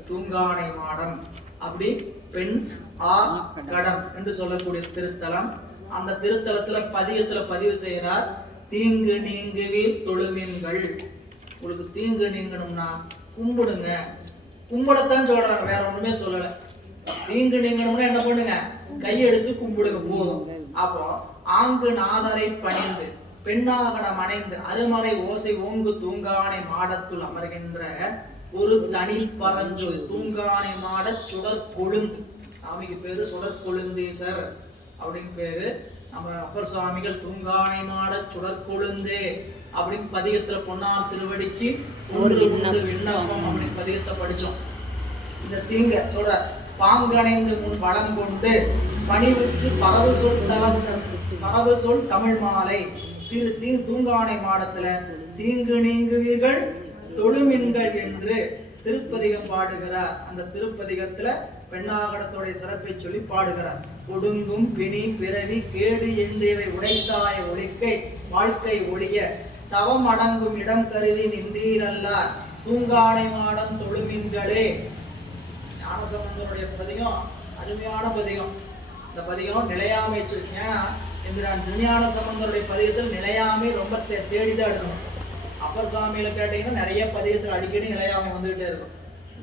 தூங்கானை மாடம் அப்படி பெண் ஆ கடம் என்று சொல்லக்கூடிய திருத்தலம். அந்த திருத்தலத்துல பதிகத்துல பதிவு செய்கிறார், தீங்கு நீங்குவீர் தொழுமீன்கள். உங்களுக்கு தீங்கு நீங்கணும்னா கும்பிடுங்க. கும்பிடத்தான் சொல்றாங்க, வேற ஒண்ணுமே சொல்லல. தீங்கு நீங்கணும்னா என்ன பண்ணுங்க, கையெடுத்து கும்பிடுங்க போதும். அப்போ ஆங்கு நாதரை பணிந்து பெண்ணாகடம் அணைந்து அருமறை ஓசை ஓங்கு தூங்கானை மாடத்துள் அமர்கின்ற ஒரு தனி பரஞ்சோதி. தூங்கானை மாட சுடர் கொழுந்து, சாமிக்கு பேரு சுடர் கொழுந்தீசர் அப்படின்னு பேரு. நம்ம அப்பர் சுவாமிகள் தூங்கானை மாட சுடர் கொழுந்தே அப்படின்னு பதிகத்துல பொன்னார் திருவடிக்கு ஒரு விண்ணப்பம் அப்படின்னு பதிகத்தை படிச்சோம். இந்த தீங்க சொல்ற பாங்கணைந்து முன் வளம் கொண்டு பணிவுற்று பரவு சொல் தமிழ் மாலை தூங்கானை மாடத்துல தீங்கு நீங்குவீர்கள் தொழுமின்கள் என்று திருப்பதிகம் பாடுகிறார். அந்த திருப்பதிகத்துல பெண்ணாகடத்தோடைய சிறப்பை சொல்லி பாடுகிறார். ஒடுங்கும் பிணி பிறவி கேடு என்றவை உடைத்தாய ஒளிக்கை வாழ்க்கை ஒளிய தவம் அடங்கும் இடம் கருதி நின்றீரல்லார் தூங்கானை மாடம் தொழுமின்களே. ஞானசம்பந்தருடைய பதிகம் அருமையான பதிகம். இந்த பதிகம் நிலையாமை சொல்லி, ஏன்னா எம்பிரான் திருஞான சம்பந்தருடைய பதிகத்தில் நிலையாமை ரொம்ப தேடிதான் எடுக்கணும். அப்பர் சாமியில கேட்டீங்கன்னா நிறைய பதிகத்தில் அடிக்கடி நிலையாமை வந்துகிட்டே இருக்கும்.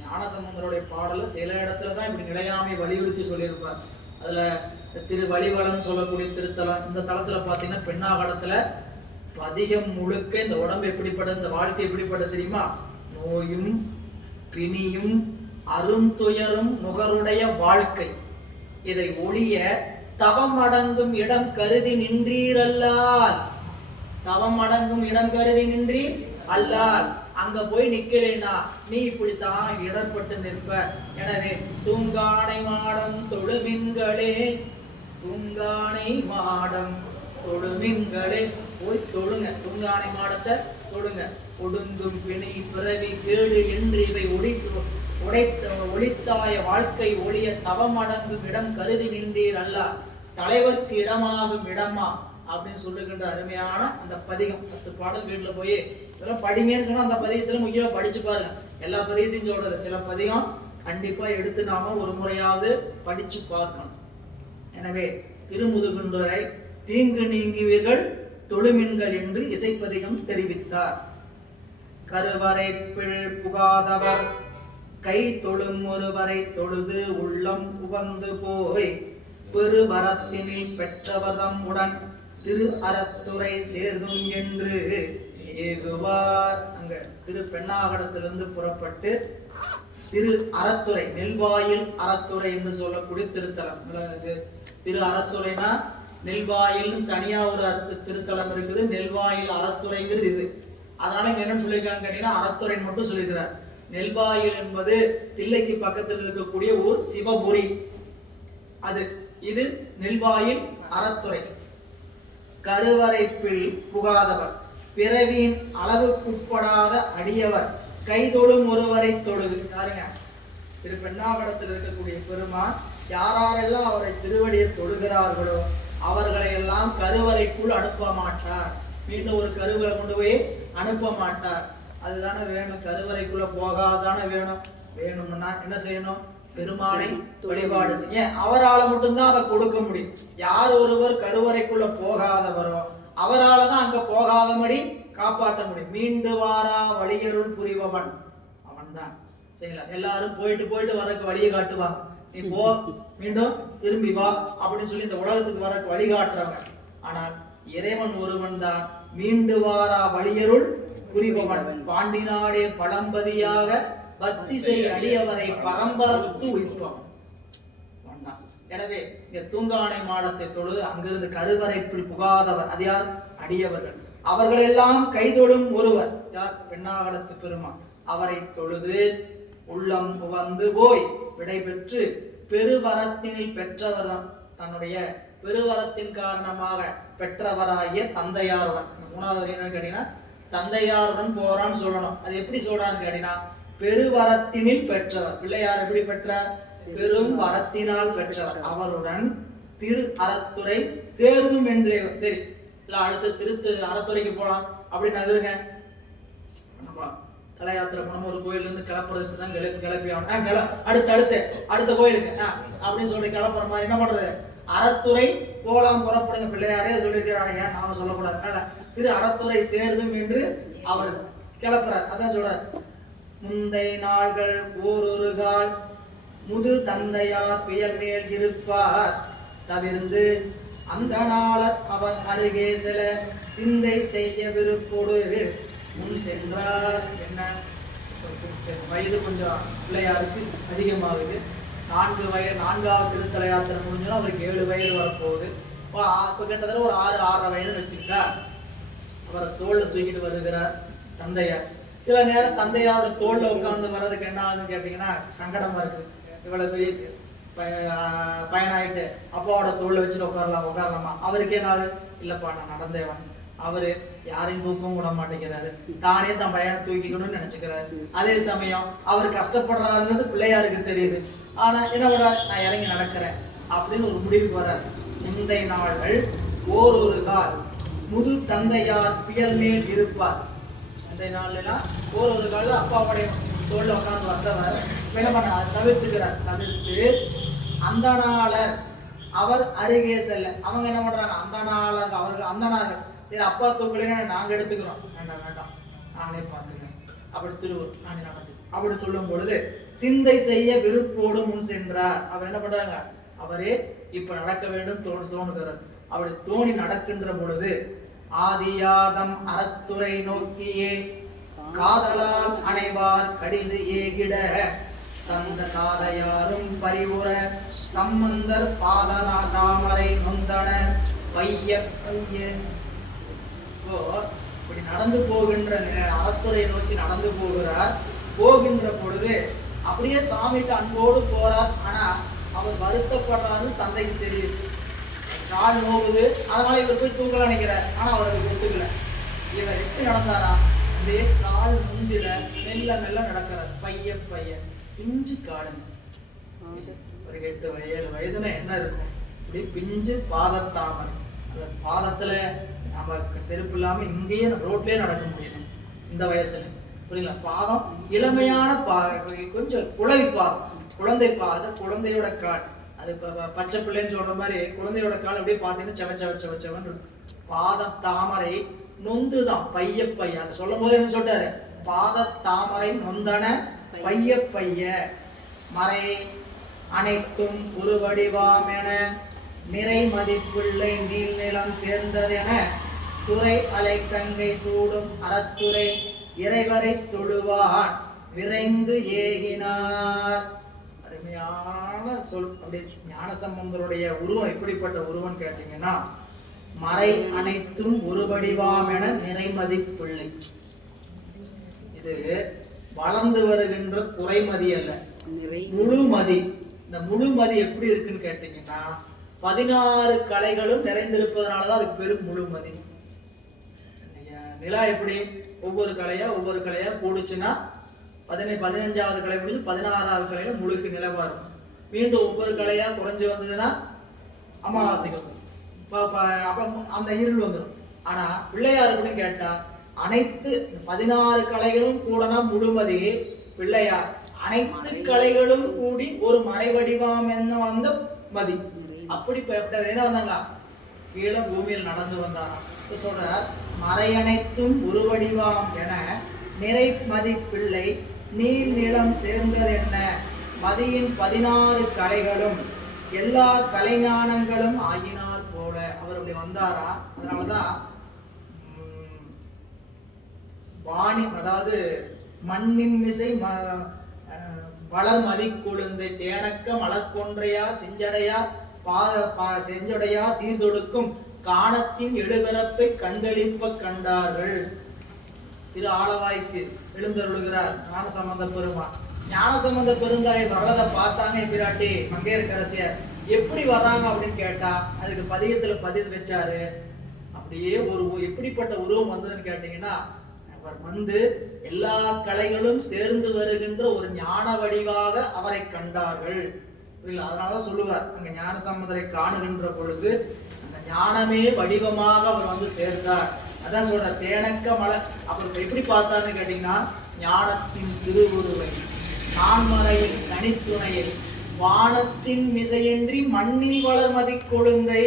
ஞானசம்பந்தருடைய பாடல சில இடத்துலதான் இப்படி நிலையாமை வலியுறுத்தி சொல்லியிருப்பார். அதுல திரு வழிவலம் சொல்லக்கூடிய திருத்தலம், இந்த தளத்துல பாத்தீங்கன்னா பெண்ணாகடத்துல பதிகம் முழுக்க இந்த உடம்பு எப்படிப்பட்ட, இந்த வாழ்க்கை எப்படிப்பட்ட தெரியுமா, நோயும் பிணியும் அருந்துயரும் நுகருடைய வாழ்க்கை, இதை ஒளிய தவம் அடங்கும் இடம் கருதி நின்றீரல்லால். தவம் அடங்கும் இடம் கருதி நின்றீர் அல்லால். அங்க போய் நிக்கலைன்னா நீ இப்படித்தான் இடர்பட்டு நிற்ப. எனவே தூங்கானை மாடம் தொழுமின்களே, தூங்கானை மாடம் தொழுமின்களே, போய் தொழுங்க, தூங்கானை மாடத்தை தொழுங்க. ஒடுங்கும் பிணி பிறவி கேடு என்று இவை ஒளித்தாய வாழ்க்கை ஒளிய தவம் அடங்கும் இடம் கருதி நின்றீர் அல்ல, தலைவர்க்கு இடமாகும் இடமா அப்படின்னு சொல்லுகின்ற அருமையான அந்த பதிகம். 10 பாடல் வீட்டுல போய் இதெல்லாம் படிங்கன்னு சொன்னா அந்த பதிகத்துல முக்கியமா படிச்சு பாருங்க. எல்லா பதிகத்தையும் சொல்றது, சில பதிகம் கண்டிப்பா எடுத்து நாம ஒரு முறையாவது படிச்சு பார்க்கணும். எனவே திருமுதுகுன்றுரை தீங்கு நீங்குவீர்கள் தொழுமின்கள் என்று இசைப்பதிகம் தெரிவித்தார். கருவறைப்பில் புகாதவர் கை தொழும் ஒருவரை தொழுது உள்ளம் உவந்து போய் பெருவரத்தினில் பெற்றவர்தம் உடன் திரு அறத்துறை சேர்தும் என்று ஏகுவார். அங்க திரு பெண்ணாகடத்திலிருந்து புறப்பட்டு திரு அறத்துறை, நெல்வாயில் அறத்துறை என்று சொல்லக்கூடிய திருத்தலம். திரு அறத்துறைனா நெல்வாயில் தனியா ஒரு திருத்தலம் இருக்குது, நெல்வாயில் அறத்துறைங்கிறது இது. அதனால இங்க என்ன சொல்லியிருக்காங்க கேட்டீங்கன்னா அறத்துறைன்னு மட்டும் சொல்லியிருக்கிறார். நெல்வாயில் என்பது தில்லைக்கு பக்கத்தில் இருக்கக்கூடிய ஊர் சிவபுரி, அது இது நெல்வாயில் அறத்துறை. கருவறைப்பில் புகாதவர், பிறவியின் அளவுக்குட்படாத அடியவர், கைதொழும் ஒருவரை தொழுது. யாருங்க? திரு பெண்ணாகடத்தில் இருக்கக்கூடிய பெருமான் யாரெல்லாம் அவரை திருவடியை தொழுகிறார்களோ அவர்களை எல்லாம் கருவறைக்குள் அனுப்ப மாட்டார். மீண்டும் ஒரு கருவறை கொண்டு போய் அனுப்ப மாட்டார். அதுதானே வேணும், கருவறைக்குள்ள போகாதானே வேணும். வேணும்னா என்ன செய்யணும்? பெருமானை வழிபாடு செய்ய அவரால் மட்டும்தான் அதை கொடுக்க முடியும். யார் ஒருவர் கருவறைக்குள்ள போகாதவரோ அவரால் தான் அங்க போகாதபடி காப்பாற்ற முடியும். மீண்டு வாரா வழியருள் புரிபவன் அவன் தான் செய்யலாம். எல்லாரும் போயிட்டு வரக்கு வழியை காட்டுவாங்க. நீ போ, மீண்டும் திரும்பி வா அப்படின்னு சொல்லி இந்த உலகத்துக்கு வரக்கு வழிகாட்டுறவன். ஆனால் இறைவன் ஒருவன் தான் மீண்டு வாரா வழியருள் புரிபவன். பாண்டி நாடே பழம்பதியாக பக்தி செய் அடியவரை பரம்பரத்து உயிர்ப்பான். எனவே இங்க தூங்கானை மாடத்தை தொழுது அங்கிருந்து கருவறைப்பில் புகாதவர், அது யார்? அடியவர்கள். அவர்கள் எல்லாம் கைதொழும் ஒருவர், யார்? பெண்ணாகடத்து பெருமான். அவரை தொழுது உள்ளம் வந்து போய் விடை பெற்று பெருவரத்தினில் பெற்றவர், தன்னுடைய பெருவரத்தின் காரணமாக பெற்றவராகிய தந்தையாருடன். மூணாவது என்னன்னு கேட்டீங்கன்னா தந்தையாருடன் போறான்னு சொல்லணும். அது எப்படி சொல்றான்னு கேட்டீங்கன்னா பெருவரத்தினில் பெற்றவர். பிள்ளையார் எப்படி பெற்றார்? பெரும் வரத்தினால் பெற்றவர். அவருடன் திரு அறத்துறை சேர்ந்தும் என்று. சரி, இல்ல அடுத்து அறத்துறைக்கு போலாம் அப்படின்னு நகருங்க. தல யாத்திரை போனோம், ஒரு கோயில இருந்து கிளப்புறதுக்கு தான் கிளப்பி அடுத்த கோயிலுக்கு அப்படின்னு சொல்லி கிளப்புற மாதிரி என்ன பண்றது? அறத்துறை போலாம், புறப்படுங்க. பிள்ளையாரே சொல்லியிருக்கிறாரு, ஏன் நாம சொல்லக்கூடாது? திரு அறத்துறை சேர்ந்தும் என்று அவர் கிளப்புறார். அதான் சொல்றார், முந்தை நாள்கள் ஓரொரு கால் முது தந்தையார் புயல் மேல் இருப்பார் தவிர்ந்து அந்த நாளர் அவர் அருகே சில சிந்தை செய்ய விருப்போடு முன் சென்றார். என்ன வயது கொஞ்சம் பிள்ளையாருக்கு அதிகமாகுது. 4வது திருத்தல யாத்திரை முடிஞ்சோன்னா அவருக்கு 7 வயது வரப்போகுது. இப்போ கிட்டத்தட்ட ஒரு 6 வயது வச்சுக்கிட்டா அவரை தோல்ல தூக்கிட்டு வருகிறார் தந்தையார். சில நேரம் தந்தையாரோட தோல்ல உட்கார்ந்து வர்றதுக்கு என்ன ஆகுதுன்னு கேட்டீங்கன்னா சங்கடமா இருக்கு. இவ்வளவு பெரிய பயனாயிட்டு அப்பாவோட தோல்ல வச்சுட்டு உட்காரலாமா? அவருக்கு என்ன ஆகுது? இல்லப்பா நான் நடந்தேவன். அவரு யாரையும் தூக்கவும் விட மாட்டேங்கிறாரு, தானே தான் பையனை தூக்கிக்கணும்னு நினைச்சுக்கிறாரு. அதே சமயம் அவர் கஷ்டப்படுறாருன்றது பிள்ளையாருக்கு தெரியுது. ஆனா என்ன பண்றாரு? நான் இறங்கி நடக்கிறேன் அப்படின்னு ஒரு முடிவுக்கு வர்றாரு. முந்தைய நாள்கள் ஓரொரு கால் முது தந்தையார் புயல் மேல் இருப்பார். முந்தைய நாள்லாம் ஓரொரு கால அப்பாவுடைய தோல்ல உட்கார்ந்து வந்தவர் என்ன பண்ண தவிர்த்து அந்த நாளர் அவர் அருகே செல்ல. அவங்க என்ன பண்றாங்க? அந்த நாளர் அவர்கள் அந்த நாள்கள் சரி அப்பா தூக்கலைன்னா நாங்க எடுத்துக்கிறோம், வேண்டாம் நானே பார்த்துக்கிறேன் அப்படி திருவூர் நானே நடந்து அப்படி சொல்லும் பொழுது சிந்தை செய்ய விருப்போடு முன் சென்றார். அவர் என்ன பண்றாங்க? அவரே இப்ப நடக்க வேண்டும் தோணுகிறார். அப்படி தோணி நடக்கின்ற பொழுது ஆதியாதம் அறத்துறை நோக்கியே காதலால் அனைவார் கடிது ஏகிட தந்த காதையாரும் பரிவுற சம்பந்தர் பாதனா தாமரை நொந்தன பைய இப்படி நடந்து போகின்ற அறத்துறை நோக்கி நடந்து போகிறார். போகின்ற பொழுது அப்படியே சாமிக்கு அன்போடு போறார். ஆனா அவர் வருத்தப்படுறாரு தந்தைக்கு தெரியுது. கால் நோகுது, அதனால இவர் போய் தூக்கல நினைக்கிறார். ஆனா அவருக்கு ஒத்துக்கல. இவர் எப்படி நடந்தாரா? அப்படியே கால் முந்தில மெல்ல நடக்கிறார். பைய பிஞ்சு காடுங்க. ஒரு 8-7 வயதுல என்ன இருக்கும்? இப்படி பிஞ்சு பாதத்தாமரை. அந்த பாதத்துல நம்ம செருப்பு இல்லாம இங்கேயே ரோட்லயே நடக்க முடியும் இந்த வயசுல. புரியல? பாதம் இளமையான கொஞ்சம் குழவி பாதம், குழந்தை பாதம், குழந்தையோட கால். அது பச்சை பிள்ளைன்னு சொல்ற மாதிரி குழந்தையோட கால் அப்படியே பார்த்தீங்கன்னா செவன் பாதம் தாமரை நொந்துதான் பைய அதை சொல்லும் போது என்ன சொல்றாரு? பாத தாமரை நொந்தன பைய மறை அனைத்தும் உருவடிவாம் என நிறை மதிப்புள்ளை நீள் நிலம் சேர்ந்ததென துறை அலை கங்கை சூடும் அறத்துறை இறைவரை தொழுவான் விரைந்து ஏகினார். அருமையான அருமையான சொல். அப்படி ஞானசம்பந்தருடைய உருவம் எப்படிப்பட்ட உருவம் கேட்டீங்கன்னா, மறை அனைத்தும் ஒருவடிவாம் என நிறைமதி பிள்ளை. இது வளர்ந்து வருகின்ற குறைமதி அல்ல, முழுமதி. இந்த முழுமதி எப்படி இருக்குன்னு கேட்டீங்கன்னா, 16 கலைகளும் நிறைந்திருப்பதனாலதான் அதுக்கு பேரு முழுமதி. நிலா எப்படி ஒவ்வொரு கலையா கூடுச்சுன்னா 15வது கலை முடிஞ்சு 16வது கலையில முழுக்கு நிலவா இருக்கும். மீண்டும் ஒவ்வொரு கலையா குறைஞ்சு வந்ததுன்னா அமாவாசைக்கு அப்புறம் அந்த இருள் வந்துடும். ஆனா பிள்ளையார் அப்படின்னு கேட்டா, அனைத்து 16 கலைகளும் கூடனா முழுமதி பிள்ளையார். அனைத்து கலைகளும் கூடி ஒரு மறை வடிவம் என்ன வந்த மதி. அப்படி என்ன வந்தாங்களா, கீழே பூமியில் நடந்து வந்தாராம். சொல்ற மறை அனைத்தும் உருவடிவாம் என நிறை மதி பிள்ளை நீள் நிலம் சேர்ந்தது என்ன மதியின் 16 கலைகளும் எல்லா கலைஞானங்களும் ஆகினார் போல. அவர் அப்படி வந்தாரா. அதனாலதான் வாணி, அதாவது மண்ணின் மிசை வளர் மதி கொழுந்தை தேனக்க மலர்கொன்றையார் செஞ்சடையார் சீர்தொடுக்கும் காணத்தின் எழுபிறப்பை கண்களிப்ப கண்டார்கள். திரு ஆலவாய்க்கு எழுந்தருளுகிறார் ஞானசம்பந்த பெருமான். ஞானசம்பந்த பெருந்தாயை வர்றதை பார்த்தாங்க பிராட்டி மங்கையர்க்கரசியார். எப்படி வர்றாங்க அப்படின்னு கேட்டா, அதுக்கு பதிகத்துல பதிவு வச்சாரு. அப்படியே ஒரு எப்படிப்பட்ட உருவம் வந்ததுன்னு கேட்டீங்கன்னா, அவர் வந்து எல்லா கலைகளும் சேர்ந்து வருகின்ற ஒரு ஞான வடிவாக அவரை கண்டார்கள். புரியல? அதனாலதான் சொல்லுவார், அங்க ஞானசம்பந்தரை காணுகின்ற பொழுது அந்த ஞானமே வடிவமாக அவர் வந்து சேர்ந்தார். அதான் சொல்ற தேனக்க மலர். அப்புறம் எப்படி பார்த்தாருன்னு கேட்டீங்கன்னா, ஞானத்தின் திருவுருவை நான்மறையின் தனித்துணையை வானத்தின் மிசையின்றி மண்ணில் வளர் மதி கொழுந்தை.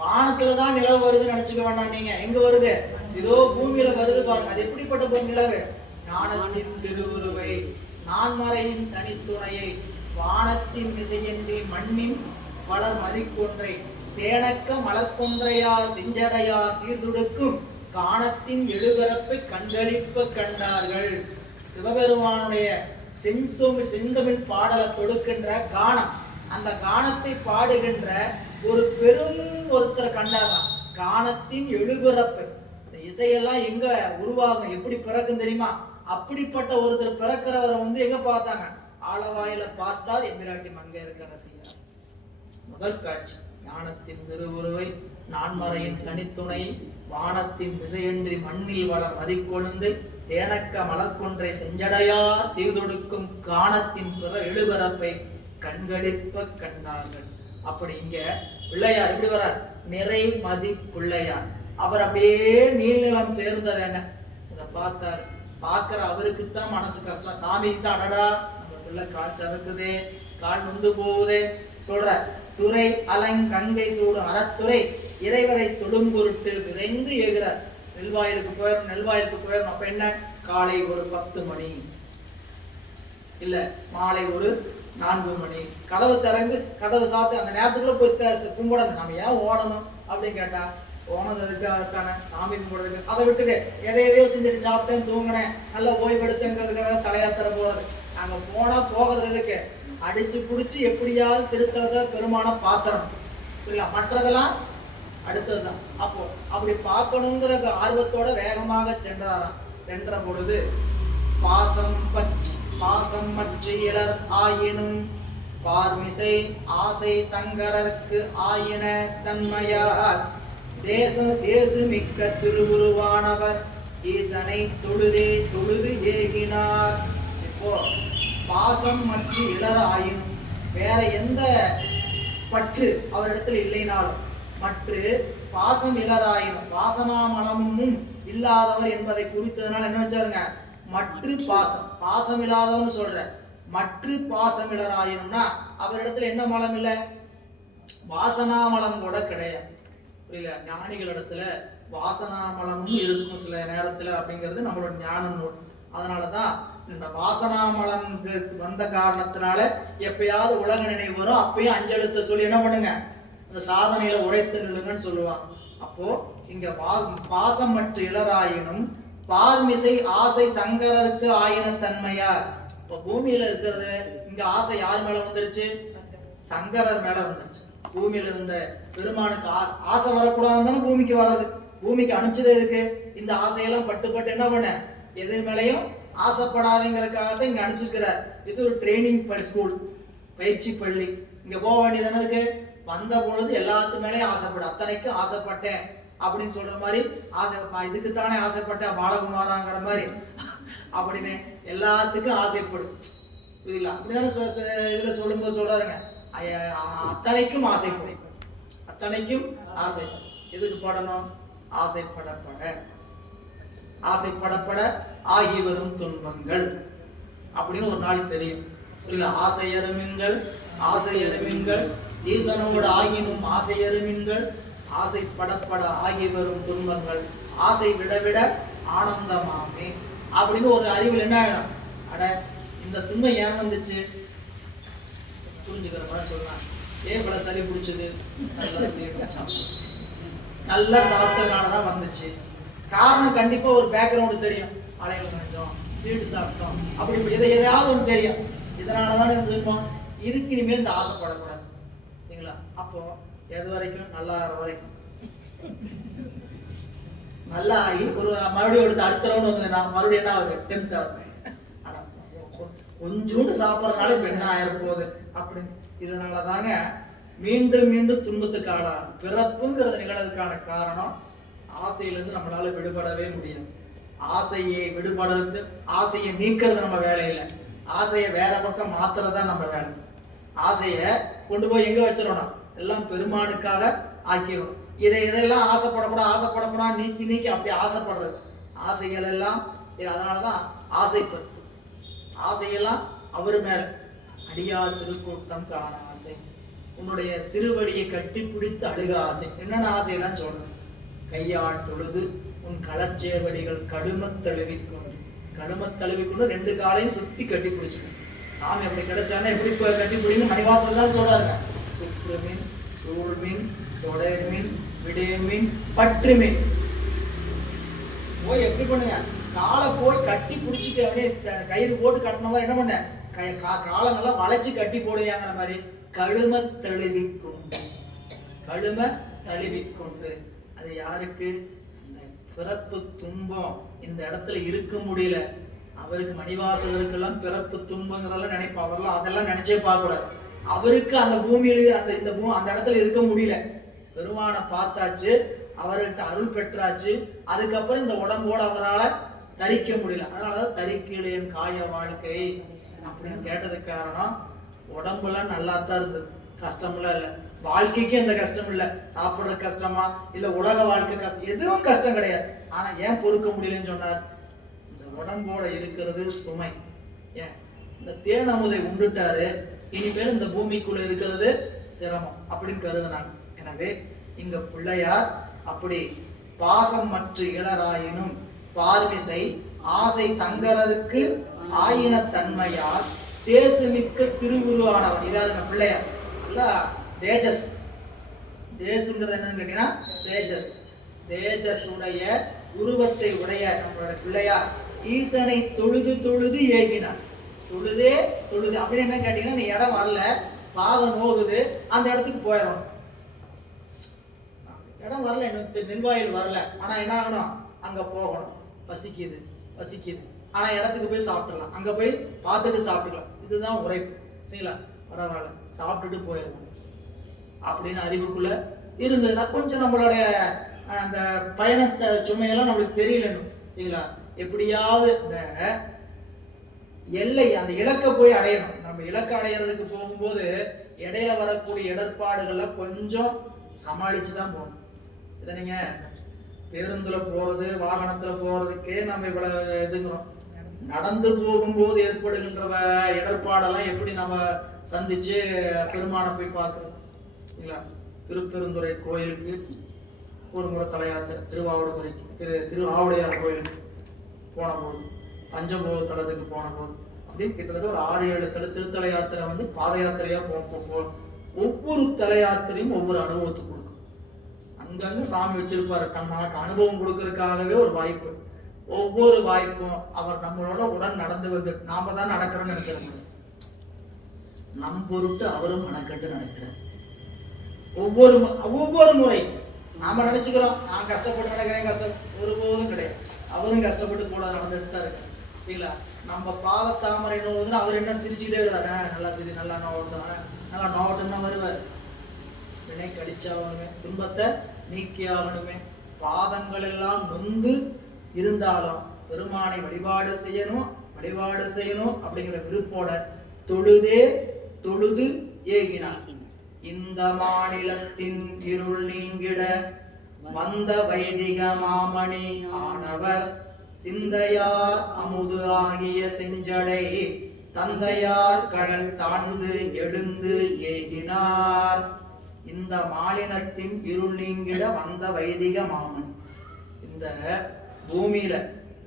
வானத்துலதான் நிலவு வருதுன்னு நினைச்சுக்க வேண்டாம் நீங்க. எங்க வருது? இதோ பூமியில வருது பாருங்க. அது எப்படிப்பட்ட நிலவு? ஞானத்தின் திருவுருவை நான்மறையின் தனித்துணையை வானத்தின் மிசையின்றி மண்ணின் வளர் மதி கொன்றை தேனக்க மலர்கொன்றையார் செஞ்சடையார் சீர்துடுக்கும் காணத்தின் எழுபிறப்பை கண்களிப்ப கண்டார்கள். சிவபெருமானுடைய செந்தமிழ் பாடலை கொடுக்கின்ற கானம், அந்த கானத்தை பாடுகின்ற ஒரு பெரும் ஒருத்தரை கண்டாதான். கானத்தின் எழுபிறப்பை, இந்த இசையெல்லாம் எங்க உருவாகும், எப்படி பிறக்கும் தெரியுமா? அப்படிப்பட்ட ஒருத்தர் பிறக்கிறவரை வந்து எங்க பார்த்தாங்க? ஆலவாயில பார்த்தார் எம்பிராட்டி மங்கையர்க்கரசியார். முதல் காட்சி ஞானத்தின் திருவுருவை நான்மறையின் தனித்துணை வானத்தின் விசையின்றி மண்ணில் வளர் மதிக்கொழுந்து தேனக்க மலர்கொன்றை செஞ்சடையார் சீர்தொடுக்கும் காணத்தின் பிற எழுபரப்பை கண்களிப்ப கண்டார்கள். அப்படி இங்க பிள்ளையார் எப்படி வர்றார்? நிறை மதி பிள்ளையார். அவர் அப்படியே நீள்நிலம் சேர்ந்தது என்ன இதை பார்த்தார். பார்க்கிற அவருக்குத்தான் மனசு கஷ்டம். சாமிக்கு தான் அடடா நம்ம பிள்ளை கால் சதக்குதே, கால் நொந்து போகுதே சொல்ற. துறை அலங்கங்கை சூடும் அறத்துறை இறைவரை தொடும் பொருட்டு விரைந்து ஏகிறார். நெல்வாயிலுக்கு போயிடணும். அப்ப என்ன? காலை ஒரு 10 மணி இல்ல மாலை ஒரு 4 மணி. கதவு திறந்து கதவு சாத்து அந்த நேரத்துக்குள்ள போய் கும்பிடணும். நம்ம ஏன் ஓடணும் அப்படின்னு கேட்டா, போனதுக்கான சாமி கும்பிடுறதுக்கு. அதை விட்டுட்டு எதையோ செஞ்சுட்டு சாப்பிட்டேன் தூங்கினேன் நல்லா ஓய்வெடுத்துங்கிறதுக்காக தலையாத்திர போறது. நாங்க போனா போகிறது எதுக்கு? அடிச்சு புடிச்சு எப்படியாவது திருத்தலத்தை பெருமான பாத்திரம் இல்ல, மற்றதெல்லாம் அடுத்ததுதான். அப்போ அப்படி பார்க்கணுங்கிற ஆர்வத்தோட வேகமாக சென்றாராம். சென்ற பொழுது பாசம் மற்ற இளர் ஆயினும் பார்மிசை ஆசை சங்கரர்க்கு ஆயின தன்மையார் தேசு மிக்க திருவுருவானவர் ஈசனை தொழுது ஏகினார். இப்போ பாசம் மற்ற இளர் ஆயினும், வேற எந்த பற்று அவரிடத்தில் இல்லைனாலும், மற்ற பாசம் இளராயினும் வாசனாமலமும் இல்லாதவர் என்பதை குறித்ததுனால என்ன வச்சாருங்க? மற்ற பாசம் இல்லாதவன்னு சொல்ற. மற்ற பாசம் இளராயினும்னா அவரிடத்துல என்ன மலம் இல்லை? வாசனாமலம் கூட கிடையாது. புரியல? ஞானிகளிடத்துல வாசனாமலமும் இருக்கும் சில நேரத்துல அப்படிங்கிறது நம்மளோட ஞான நூல். அதனாலதான் இந்த வாசனாமலம்க்கு வந்த காரணத்தினால எப்பயாவது உலக நினைவு வரும். அப்பயும் அஞ்செழுத்த சொல்லி என்ன பண்ணுங்க? அந்த சாதனையில உரைத்து நில்லுங்கன்னு சொல்லுவாங்க. அப்போ இங்க பாசம் மற்ற இளராயினும் பார்மிசை ஆசை சங்கரருக்கு ஆயின தன்மையா. இப்ப பூமியில இருக்கிறது இங்க இங்க ஆசை யார் மேல வந்துருச்சு? சங்கரர் மேல வந்துருச்சு. பூமியில இருந்த பெருமானுக்கு ஆசை வரக்கூடாதுன்னு பூமிக்கு வர்றது. பூமிக்கு அனுப்பிச்சது எதுக்கு? இந்த ஆசையெல்லாம் பட்டு பட்டு என்ன பண்ண, எது மேலையும் ஆசைப்படாதுங்கிறதுக்காகத்தான் இங்க அனுப்பிச்சிருக்கிறார். இது ஒரு ட்ரைனிங் ஸ்கூல், பயிற்சி பள்ளி. இங்க போக வேண்டியதுக்கு வந்த பொழுது எல்லாத்து மேலேயும் ஆசைப்பட, அத்தனைக்கும் ஆசைப்பட்டேன் அப்படின்னு சொல்ற மாதிரி, ஆசை இதுக்கு தானே ஆசைப்பட்டேன் பாலகுமாராங்கிற மாதிரி அப்படின்னு எல்லாத்துக்கும் ஆசைப்படும். புரியல? அப்படிதானே இதுல சொல்லும்போது சொல்றாருங்க, அத்தனைக்கும் ஆசைப்படும், அத்தனைக்கும் ஆசை. எதுக்கு படணும்? ஆசைப்படப்பட ஆசைப்படப்பட ஆகி வரும் துன்பங்கள் அப்படின்னு ஒரு நாள் தெரியும். புரியல? ஆசையருமின்கள் ஆசையருமின்கள் ஈசனோடு ஆகினும் ஆசையருமின்கள் ஆசைப்படப்பட ஆகி வரும் துன்பங்கள் ஆசை விட விட ஆனந்தமாமே அப்படின்னு ஒரு அறிவில் என்ன ஆயிடும்? அட இந்த துன்பம் ஏன் வந்துச்சு புரிஞ்சுக்கிற மாதிரி சொல்லலாம். ஏன் பல சளி பிடிச்சது? நல்லா சாப்பிட்டதுனாலதான் வந்துச்சு. காரணம் கண்டிப்பா ஒரு பேக்ரவுண்ட் தெரியும். அலைகள் கொஞ்சம் சீட்டு சாப்பிட்டோம் அப்படி எதையாவது ஒன்று தெரியும். இதனாலதான் இருந்திருப்போம். இதுக்கு இனிமேல் இந்த ஆசைப்படக்கூடாது. சரிங்களா? அப்போ எது வரைக்கும்? நல்லா ஆகிற வரைக்கும். நல்லா ஆகி ஒரு மறுபடியும் எடுத்து அடுத்த ரவுண்ட் வந்து நான் மறுபடியும் என்ன ஆகுது? டெம்ட் ஆகுது. ஆனா கொஞ்சோண்டு சாப்பிட்றதுனால இப்ப என்ன ஆயிரப்போகுது அப்படின்னு. இதனாலதாங்க மீண்டும் மீண்டும் துன்பத்துக்கு ஆளாகும். பிறப்புங்கிறது நிகழ்றதுக்கான காரணம் ஆசையிலிருந்து நம்மளால விடுபடவே முடியாது. ஆசையை விடுபடுறது, ஆசையை நீக்கிறது நம்ம வேலையில, ஆசையை வேற பக்கம் மாத்துறதுதான் நம்ம வேலை. ஆசையை கொண்டு போய் எங்க வச்சிடணும்? எல்லாம் பெருமானுக்காக ஆக்கிடும். இதெல்லாம் ஆசைப்படக்கூடாது நீக்கி நீக்கி அப்படி ஆசைப்படுறது ஆசைகள் எல்லாம். அதனாலதான் ஆசைப்பட்டு ஆசையெல்லாம் அவர் மேல. அடியார் திருக்கூட்டம் காண ஆசை, உன்னுடைய திருவடியை கட்டி பிடித்து அழுக ஆசை. என்னென்ன ஆசையெல்லாம் சொல்றது? கையால் தொழுது உன் களச்சேவடிகள் கழுமத் தழுவிக்கொண்டு, கழுமத் தழுவிக்கொண்டு 2 காலையும் சுத்தி கட்டி பிடிச்சிடும். சாமி அப்படி கிடைச்சானே எப்படி கட்டி பிடின்னு மணிவாசல் தான் சொல்றாங்க. சுற்றுமின் சூழ்மின் தொடர்மின் விடேமின் பற்றுமின். போய் எப்படி பண்ணுங்க? காலை போய் கட்டி பிடிச்சிட்டு அப்படியே கயிறு போட்டு கட்டினதா என்ன பண்ண, காலை நல்லா வளைச்சு கட்டி போடுவாங்கிற மாதிரி. கழும தழுவிக்கொண்டு, கழும தழுவிக்கொண்டு. அது யாருக்கு? இந்த பிறப்பு துன்பம் இந்த இடத்துல இருக்க முடியல. அவருக்கு மணிவாசகருக்கெல்லாம் பிறப்பு துன்பங்கிறதெல்லாம் நினைப்பா. அவரெல்லாம் அதெல்லாம் நினைச்சே பார்க்க கூடாது. அவருக்கு அந்த பூமியில அந்த இடத்துல இருக்க முடியல. பெருமானை பார்த்தாச்சு, அவர்கிட்ட அருள் பெற்றாச்சு. அதுக்கப்புறம் இந்த உடம்போட அவரால் தரிக்க முடியல. அதனாலதான் தரிக்கலையன் காய வாழ்க்கை அப்படின்னு கேட்டதுக்கு காரணம், உடம்புலாம் நல்லா தான் இருந்தது, கஷ்டம்லாம் இல்லை. வாழ்க்கைக்கு எந்த கஷ்டம் இல்லை. சாப்பிட்ற கஷ்டமா இல்ல உலக வாழ்க்கை கஷ்டம், எதுவும் கஷ்டம் கிடையாது. ஆனா ஏன் பொறுக்க முடியலன்னு சொன்னார்? இந்த உடம்போட இருக்கிறது சுமை. ஏன் இந்த தேனமுதை உண்டுட்டாரு, இனிமேல் இந்த பூமிக்குள்ள இருக்கிறது சிரமம் அப்படின்னு கருதுனாங்க. எனவே இங்க பிள்ளையார் அப்படி பாசம் மற்ற இளராயினும் பார்மிசை ஆசை சங்கரருக்கு ஆயின தன்மையார் தேசமிக்க திருவுருவானவன். இதாருங்க பிள்ளையார். அல்ல தேஜஸ். தேசுங்கிறது என்னன்னு கேட்டீங்கன்னா தேஜஸ். தேஜஸ் உடைய உருவத்தை உடைய நம்மளோட பிள்ளையார் ஈசனை தொழுது தொழுது ஏகினார். தொழுதே தொழுது அப்படின்னு என்ன கேட்டீங்கன்னா, நீ இடம் வரல, பாதம் நோகுது, அந்த இடத்துக்கு போயிடணும். இடம் வரல, இன்னும் நெல்வாயில் வரல, ஆனா என்ன ஆகணும்? அங்க போகணும். பசிக்குது பசிக்குது, ஆனா இடத்துக்கு போய் சாப்பிடலாம், அங்க போய் பார்த்துட்டு சாப்பிட்டுக்கலாம். இதுதான் உரைப்பு. சரிங்களா? பரவாயில்ல, சாப்பிட்டுட்டு போயிடணும் அப்படின்னு அறிவுக்குள்ள இருந்ததுன்னா கொஞ்சம் நம்மளுடைய அந்த பயணத்தை சுமையெல்லாம் நம்மளுக்கு தெரியலன்னு. சரிங்களா? எப்படியாவது இந்த எல்லை, அந்த இலக்கை போய் அடையணும். நம்ம இலக்கை அடையிறதுக்கு போகும்போது இடையில வரக்கூடிய இடர்பாடுகளை கொஞ்சம் சமாளிச்சுதான் போகணும். இதை நீங்க பேருந்துல போறது, வாகனத்துல போறதுக்கே நம்ம இவ்வளவு இதுங்கிறோம். நடந்து போகும்போது ஏற்படுகின்ற இடர்பாடெல்லாம் எப்படி நம்ம சந்திச்சு பெருமானை போய் பார்க்கிறோம். இல்லைங்களா? திருப்பெருந்துறை கோயிலுக்கு ஒரு முறை தலையாத்திரை, திருவாவடுதுறைக்கு திரு ஆவுடையார் கோயிலுக்கு போன போது, பஞ்சபோத தலத்துக்கு போன போது, அப்படியே கிட்டத்தட்ட ஒரு 6-7 திருத்தல யாத்திரை வந்து பாத யாத்திரையா போகும். ஒவ்வொரு தல யாத்திரையும் ஒவ்வொரு அனுபவத்தை கொடுக்கும். அங்கங்க சாமி வச்சிருப்பாரு, நமக்கு அனுபவம் கொடுக்கறதுக்காகவே ஒரு வாய்ப்பு. ஒவ்வொரு வாய்ப்பும் அவர் நம்மளோட உடன் நடந்து வந்து, நாம தான் நடக்கிறோம்னு நினைச்சிருக்கோம். நம் பொருட்டு அவரும் மனக்கட்டு நடக்கிறார். ஒவ்வொரு முறை நாம நினைச்சுக்கிறோம் நான் கஷ்டப்பட்டு நடக்கிறேன், கஷ்டம் ஒருபோதும் கிடையாது. அவரும் கஷ்டப்பட்டு கூட நடந்துட்டு தான் இருக்காரு இல்லைங்களா. நம்ம பாத தாமரை நோவுதுன்னா அவர் என்ன சிரிச்சுக்கிட்டே இருக்காரு, நல்லா சிரி, நல்லா நோவுதான், நல்லா நோவட்டும் தான் வருவார். வினை கடிச்சாவணுமே, துன்பத்தை நீக்கி ஆகணுமே. பாதங்கள் எல்லாம் நொந்து இருந்தாலும் பெருமானை வழிபாடு செய்யணும் அப்படிங்கிற விருப்போட தொழுது ஏகினார். இந்த மாநிலத்தின் இருள் நீங்கிட வந்த வைதிக மாமணி ஆனவர் சிந்தையார் அமுது ஆகிய செஞ்சடை தந்தையார் கடல் தாழ்ந்து எழுந்து ஏகினார். இந்த மாநிலத்தின் இருள் நீங்கிட வந்த வைதிக மாமணி. இந்த பூமியில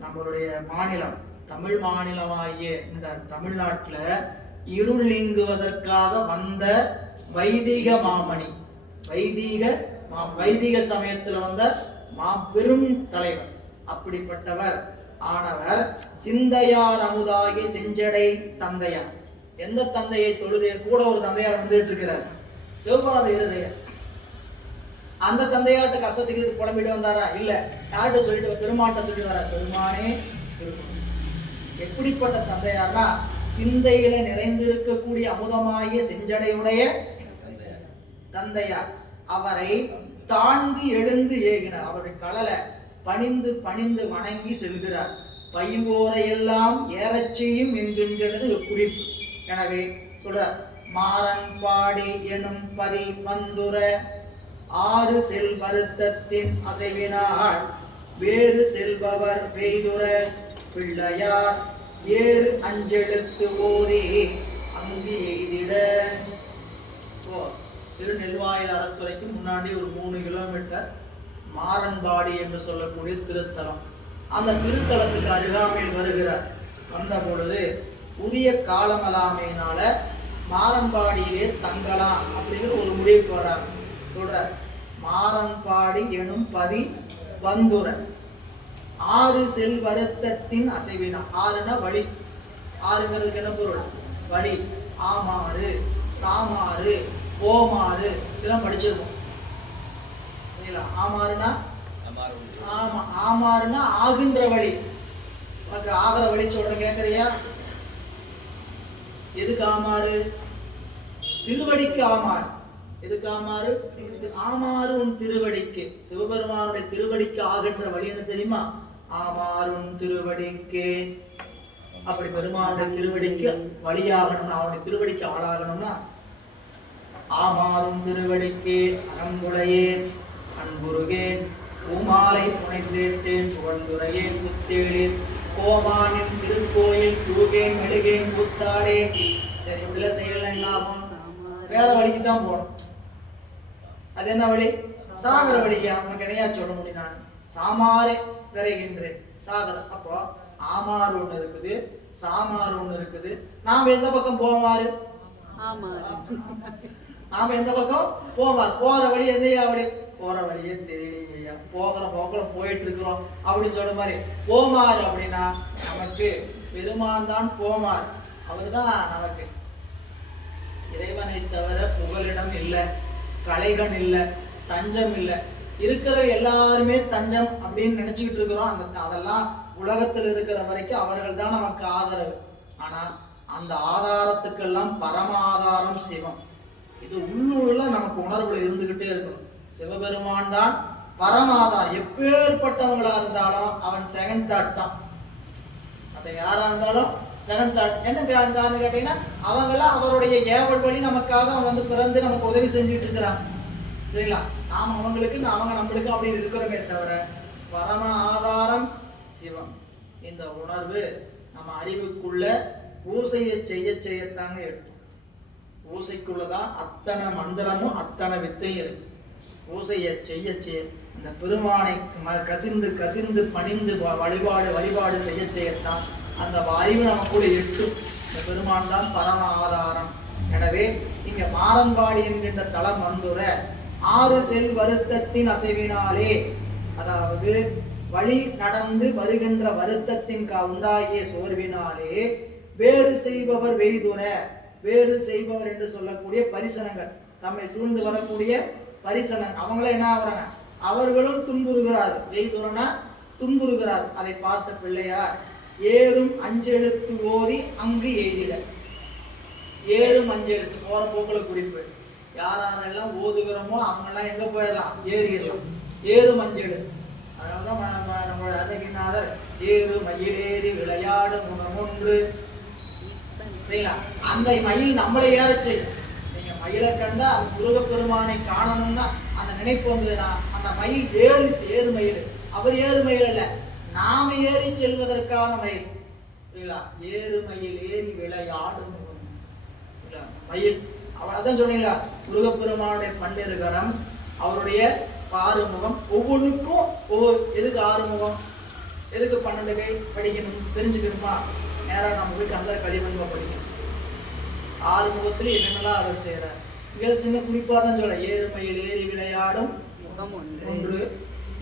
நம்மளுடைய மாநிலம் தமிழ் மாநிலமாகிய இந்த தமிழ்நாட்டுல இருள் நீங்குவதற்காக வந்த வைதிக மாமணி, வைதிக சமயத்துல வந்த மாபெரும் தலைவர், அப்படிப்பட்டவர் ஆனவர் சிந்தையார் அமுதாகி செஞ்சடை தந்தையார். எந்த தந்தையை தொழுதே கூட ஒரு தந்தையார் வந்துட்டு இருக்கிறார், சிவபாத இருதயர். அந்த தந்தையார்ட்ட கஷ்டத்துக்கு புலம்பிட்டு வந்தாரா? இல்ல. யார்கிட்ட சொல்லிட்டு? பெருமான்கிட்ட சொல்லிட்டு வர. பெருமானே எப்படிப்பட்ட தந்தையார்னா சிந்தையில நிறைந்திருக்கக்கூடிய அமுதமாகிய செஞ்சடையுடைய தந்தையார். அவரை தாழ்ந்து எழுந்து ஏகினார். அவருடைய கடலை பணிந்து வணங்கி செல்கிறார். பைவோரையெல்லாம் ஏறச் செய்யும் என்கின்றது குறிப்பு. எனவே சொல்றார், மாறன் பாடி எனும் பதி வந்துர ஆறு செல் வருத்தத்தின் அசைவினால் வேறு செல்பவர் வெய்துர பிள்ளையார் ஏறு அஞ்செழுத்து ஓதி அங்கு எய்திட. திருநெல்வாயில் அறத்துறைக்கு முன்னாடி ஒரு 3 கிலோமீட்டர் மாறன்பாடி என்று சொல்லக்கூடிய திருத்தலம். அந்த திருத்தலத்துக்கு அருகாமையில் வருகிறார். வந்த பொழுது உரிய காலமலாமையினால மாறன்பாடியிலே தங்கலாம் அப்படிங்கிற ஒரு முடிவுக்கு வர்றாங்க. சொல்றார், மாறன்பாடி எனும் பதி வந்துர ஆறு செல் வருத்தத்தின் அசைவினா. ஆறுனா வழி, ஆறுங்கிறதுக்கு என்ன பொருள்? வழி. ஆமாறு, சாமாறு, போமாறு இதெல்லாம் படிச்சிருக்கோம். ஆமாறுனா ஆமாறுனா ஆகின்ற வழி. உனக்கு ஆகிற வழி சொல்ற கேட்கறியா? எதுக்கு ஆமாறு? திருவடிக்கு ஆமாறு. எதுக்கு ஆமாறு? ஆமாறு உன் திருவடிக்கு. சிவபெருமானுடைய திருவடிக்கு ஆகின்ற வழி என்ன தெரியுமா? ஆமாறு உன் திருவடிக்கு. அப்படி பெருமானுடைய திருவடிக்கு வழியாகணும்னா, அவனுடைய திருவடிக்கு ஆளாகணும்னா ஆமாறும் திருவடிக்கு அகங்குடையேன் அன்புருகேன் பூமாலை புனைந்தேன் புகழ்ந்துரையேன் புத்தேளேன் கோமானின் திருக்கோயில் தூகேன் மெழுகேன் புத்தாடேன். சரி, இப்படி செய்யலாம், என்ன ஆகும்? வேற வழிக்கு தான் போகணும். அது என்ன வழி? சாகர வழியா? உனக்கு என்னையா சொல்ல முடியும்? நான் சாமாரே விரைகின்றேன் சாகர. அப்போ ஆமாறு ஒண்ணு இருக்குது, சாமாறு ஒண்ணு இருக்குது. நாம எந்த பக்கம் போவாரு? நாம எந்த பக்கம் போவார்? போற வழி எந்தையா வழி? போற வழியே தெரியலையா, போகிற போக்குல போயிட்டு இருக்கிறோம் அப்படின்னு சொல்ற மாதிரி. போமாறு அப்படின்னா நமக்கு பெருமான் தான் போமாறு. அவருதான் நமக்கு. இறைவனை தவிர புகலிடம் இல்லை, கலைகள் இல்லை, தஞ்சம் இல்லை. இருக்கிற எல்லாருமே தஞ்சம் அப்படின்னு நினைச்சுக்கிட்டு இருக்கிறோம். அதெல்லாம் உலகத்தில் இருக்கிற வரைக்கும் அவர்கள் தான் நமக்கு ஆதரவு. ஆனா அந்த ஆதாரத்துக்கெல்லாம் பரம ஆதாரம் சிவம். இது உள்ளுள்ள நமக்கு உணர்வுல இருந்துகிட்டே இருக்கணும். சிவபெருமான் தான் பரமாதாரம். எப்பேற்பட்டவங்களா இருந்தாலும் அவன் செகண்ட் தாட் தான். அதை யாரா இருந்தாலும் செகண்ட் தாட். என்ன காரணம் கேட்டீங்கன்னா, அவங்களாம் அவருடைய ஏவல் வழி நமக்காக அவன் வந்து பிறந்து நமக்கு உதவி செஞ்சுட்டு இருக்கிறான். சரிங்களா? நாம் அவங்களுக்கு, அவங்க நம்மளுக்கு அப்படி இருக்கிறோமே தவிர பரம ஆதாரம் சிவம். இந்த உணர்வு நம்ம அறிவுக்குள்ள பூசையை செய்யத்தாங்க எட்டும். பூசைக்குள்ளதான் அத்தனை மந்திரமும் அத்தனை வித்தையும் இருக்கு. பூசையை செய்ய இந்த பெருமானை கசிந்து பணிந்து வழிபாடு செய்யத்தான் அந்த அறிவு நமக்குள்ள எட்டும். இந்த பெருமான் தான் பரம ஆதாரம். எனவே இங்க மாறன்பாடி என்கின்ற தலம் வந்துற ஆறு செல் வருத்தத்தின் அசைவினாலே, அதாவது வழி நடந்து வருகின்ற வருத்தத்தின் உண்டாகிய சோர்வினாலே வேறு செய்பவர் வெய்துர, வேறு செய்பவர் என்று சொல்லக்கூடிய பரிசனங்கள், தம்மை சூழ்ந்து வரக்கூடிய பரிசனன், அவங்கள என்ன ஆகுறாங்க, அவர்களும் துன்புறுகிறார். எய்துறனா துன்புறுகிறார். அதை பார்த்த பிள்ளையார் ஏறும் அஞ்செழுத்து ஓதி அங்கு எய்திட. ஏறும் அஞ்செழுத்து போற போக்குல குறிப்பு, யாரெல்லாம் ஓதுகிறோமோ அவங்கெல்லாம் எங்க போயிடலாம், ஏறிடலாம். ஏறும் அஞ்செழுத்து. அதனாலதான் நம்ம அருணகிரிநாதர் ஏறு மயிலேறி விளையாடு முகம் ஒன்று. அந்த மயில் நம்மளை ஏற செய்யும். நீங்க மயிலை கண்டா முருகப்பெருமானை காணணும்னா அந்த நினைப்பு வந்ததுன்னா அந்த மயில் ஏறு மயில். அவர் ஏறு மயில் அல்ல, நாம ஏறி செல்வதற்கான மயில். ஏறு மயில் ஏறி விளையாடு முகம் மயில். அவர் அதான் சொன்னீங்களா, முருகப்பெருமானுடைய பன்னிருகரம், அவருடைய ஆறுமுகம். ஒவ்வொன்றுக்கும் எதுக்கு ஆறுமுகம், எதுக்கு 12 கை படிக்கணும் தெரிஞ்சுக்கணுமா, நேரம் நம்ம போய் அந்த களிமண்மை படிக்கணும். ஆறுமுகத்துல என்னென்னலாம் அவர் செய்யறார். இங்க சின்ன குறிப்பா தான் சொல்ல, ஏறுமையில் ஏறி விளையாடும் முகம் ஒன்று,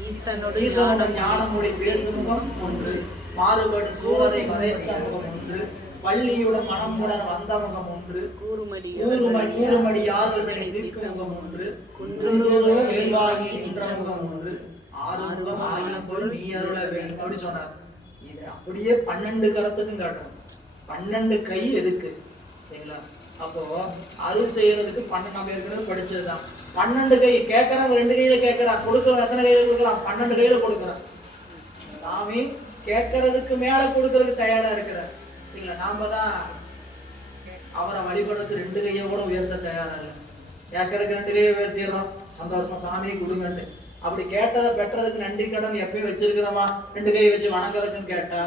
ஈசனோட ஞானமொழி பேசும் முகம் ஒன்று, மாறுபடும் சூழலை வதைத்த முகம் ஒன்று, பள்ளியுடன் மனமுடன் வந்த முகம் ஒன்று, கூறுமடி யார்களை தீர்க்கும் முகம் ஒன்று, குன்றோடு வேல்வாகி நின்ற முகம் ஒன்று, ஆறுமுகம் ஆகின பொருள் நீ அருள வேண்டும் அப்படி சொன்னார். இது அப்படியே 12 கரத்துக்கும் காட்டுறோம். 12 கை எதுக்கு சரிங்களா? அப்போ அருள் செய்யறதுக்கு 12 நம்ம ஏற்கனவே படிச்சதுதான். 12 கை கேட்கறவங்க 2 கையில கேட்கறான், கொடுக்கறவன் எத்தனை கையில கொடுக்குறான், 12 கையில கொடுக்குறான். சாமி கேட்கறதுக்கு மேல கொடுக்கறதுக்கு தயாரா இருக்கிறார் சரிங்களா? நாம தான் அவரை வழிபடுறதுக்கு 2 கையை கூட உயர்த்த தயாரா இல்லை. கேட்கறதுக்கு 2 கையை உயர்த்திடுறோம், சந்தோஷமா சாமியை கொடுங்கன்ட்டு. அப்படி கேட்டதை பெற்றதுக்கு நன்றி கடன் எப்பயும் வச்சிருக்கிறோமா, 2 கையை வச்சு வணங்குறதுக்குன்னு கேட்டா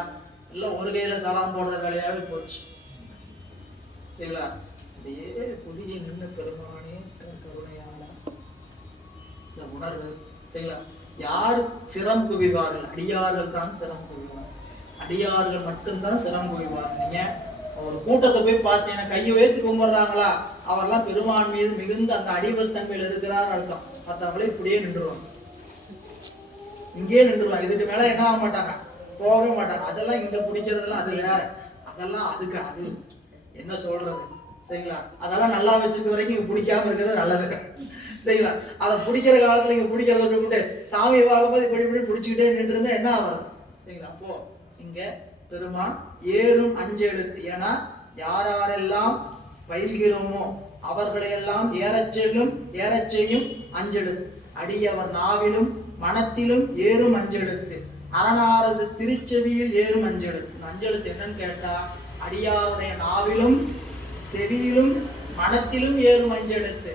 இல்ல ஒரு கையில சலாம் போடுற வேலையாவே போச்சு சரிங்களா? அப்படியே புதிய நின்று பெருமானே கருணையான உணர்வு சரிங்களா? யார் சிரம் குவிவார்கள், அடியார்கள் தான் சிரம் குவிவார். அடியார்கள் மட்டும்தான் சிரம் குவிவார். நீங்க ஒரு கூட்டத்தை போய் பார்த்தீங்கன்னா கையை உயர்த்தி கும்பிடுறாங்களா, அவரெல்லாம் பெருமான் மீது மிகுந்த அந்த அடிவத்தன்மையில் இருக்கிறார் அர்த்தம். மற்றவங்களே இப்படியே நின்றுவாங்க, இங்கேயே நின்றுவாங்க. இதுக்கு மேல என்ன ஆக மாட்டாங்க, போகவே மாட்டாங்க. அதெல்லாம் இங்க பிடிக்கிறதுலாம் அது வேற, அதெல்லாம் அதுக்கு அது என்ன சொல்றது சரிங்களா? அதெல்லாம் நல்லா வச்சிருக்க வரைக்கும் இங்க பிடிக்காம இருக்கிறது நல்லது சரிங்களா? அதை பிடிக்கிற காலத்துல இங்க பிடிக்கிறத விட்டு சாமியை பார்க்கும்போது இப்படி இப்படி பிடிச்சிக்கிட்டே நின்று இருந்தா என்ன ஆகுது சரிங்களா? அப்போ இங்க பெருமான் ஏறும் அஞ்செழுத்து. ஏன்னா யாரெல்லாம் பயில்கிறோமோ அவர்களையெல்லாம் ஏறச் செய்யும் அஞ்செழுத்து. அடியவர் நாவிலும் மனத்திலும் ஏறும் அஞ்செழுத்து. அரணாரது திருச்செவியில் ஏறும் அஞ்செழுத்து. அஞ்செழுத்து என்னன்னு கேட்டா, அடியாருடைய நாவிலும் செவியிலும் மனத்திலும் ஏறும் அஞ்செழுத்து,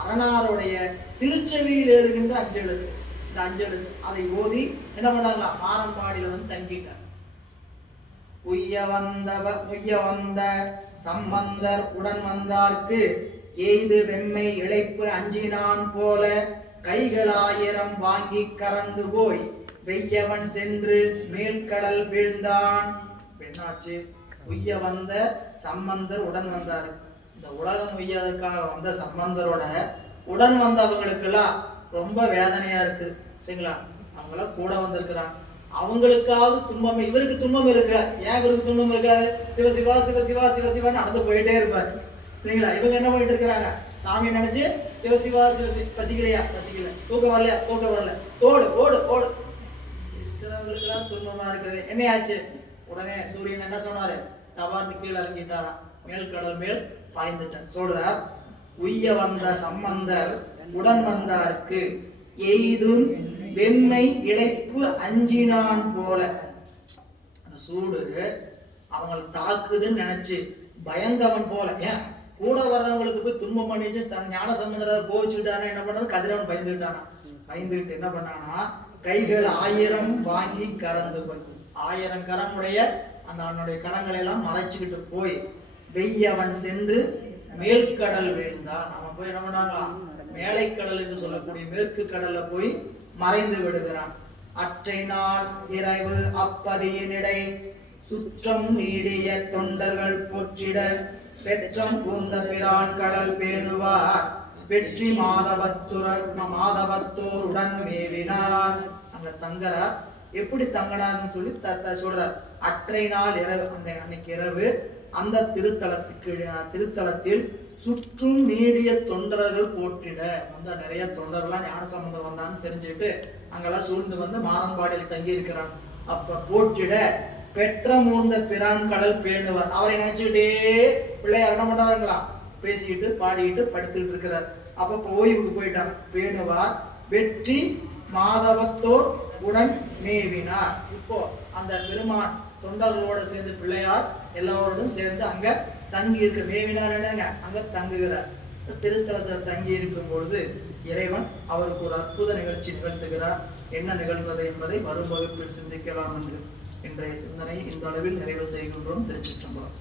அரணாருடைய திருச்செவியில் ஏறுகின்ற அஞ்செழுத்து. இந்த அஞ்செழுத்து அதை ஓதி என்ன பண்ணலாம், மாரம்பாடியில வந்து தங்கிட்டார். உய்ய வந்த சம்பந்தர் உடன் வந்தார்க்கு எய்து வெம்மை இழைப்பு அஞ்சினான் போல கைகள் 1000 வாங்கி கறந்து போய் வெய்யவன் சென்று மேல்கடல் வீழ்ந்தான். என்னாச்சு, உய்ய வந்த சம்பந்தர் உடன் வந்தார். இந்த உலகம் உய்யதற்காக வந்த சம்பந்தரோட உடன் வந்தவங்களுக்கெல்லாம் ரொம்ப வேதனையா இருக்கு சரிங்களா? அவங்களாம் கூட வந்திருக்கிறாங்க, அவங்களுக்காவது துன்பம். இவருக்கு துன்பம் இருக்கு, ஏன் இவருக்கு துன்பம் இருக்காது? சிவசிவா சிவசிவா சிவசிவா நடந்து போயிட்டே இருப்பாரு சரிங்களா? இவங்க என்ன பண்ணிட்டு இருக்கிறாங்க, சாமியை நினைச்சு சிவசிவா சிவசி, பசிக்கலையா பசிக்கல, தூக்கம் வரலையா தூக்கம் வரல, ஓடு ஓடு ஓடு. இருக்கிறவங்களுக்குலாம் துன்பமா இருக்குது. என்னையாச்சு, உடனே சூரியன் என்ன சொன்னாரு, தவார்ந்து கீழே இறங்கிட்டாராம், மேல் கடல் மேல் பாய்ந்துட்டான் சொல்றார். உய்ய வந்த சம்பந்தர் உடன் வந்தார்க்கு எய்தும் வெம்மை இழைப்பு அஞ்சினான் போல. அந்த சூடு அவங்களை தாக்குதுன்னு நினைச்சு பயந்தவன் போல. ஏன் கூட வர்றவங்களுக்கு போய் துன்பம் பண்ணிச்சு, ஞான சம்பந்தரை கோவிச்சுக்கிட்டானா என்ன பண்ணாரு, கதிரவன் பயந்துக்கிட்டானா. பயந்துக்கிட்டு என்ன பண்ணானா, கைகள் 1000 வாங்கி கறந்து போய் 1000 கரமுடைய அந்த அவனுடைய கரங்களை எல்லாம் மறைச்சுக்கிட்டு போய் வெய்யவன் சென்று மேல்கடல் வீழ்ந்தான். அவன் போய் என்ன பண்ணாங்களாம், மேலைக்கடல் என்று சொல்லக்கூடிய மேற்கு கடல்ல போய் மறைந்து விடுகிறான். அற்றை நாள் இரவு அப்பதியினிடை சுற்றம் நீடிய தொண்டர்கள் போற்றிட பெற்றம் பூந்த பிரான் கடல் பேணுவார் வெற்றி மாதவத்தோருடன் மேவினார். அங்க தங்கறார். எப்படி தங்கனார்னு சொல்லி சொல்றார். அற்றை நாள் இரவு, அந்த அன்னைக்கு இரவு அந்த திருத்தலத்தில் சுற்றும் நீடிய தொண்டர்கள் போற்றிட வந்த நிறைய தொண்டர்லாம் ஞானசம்பந்தம் வந்தான்னு தெரிஞ்சுட்டு அங்கெல்லாம் சூழ்ந்து வந்து மாறன்பாடியில் தங்கி இருக்கிறான். அப்ப போற்றிட பெற்ற மூர்ந்த பிரான் கடல் பேணுவார். அவரை நினைச்சுக்கிட்டே பிள்ளையார் என்ன பண்றாங்களா, பேசிக்கிட்டு பாடிக்கிட்டு படுத்துக்கிட்டு இருக்கிறார். அப்ப ஓய்வுக்கு போயிட்டார். பேணுவார் வெற்றி மாதவத்தோர் உடன் மேவினார். இப்போ அந்த பெருமான் தொண்டர்களோட சேர்ந்து பிள்ளையார் எல்லோரோடும் சேர்ந்து அங்க தங்கி இருக்க, மேவினார் என்னங்க அங்க தங்குகிறார். திருத்தலத்தில் தங்கி இருக்கும் பொழுது இறைவன் அவருக்கு ஒரு அற்புத நிகழ்ச்சி நிகழ்த்துகிறார். என்ன நிகழ்ந்தது என்பதை வரும் வகுப்பில் சிந்திக்கலாம் என்று இன்றைய சிந்தனை இந்த அளவில் நிறைவு செய்கின்றோம். திருச்சிற்றம்பலம்.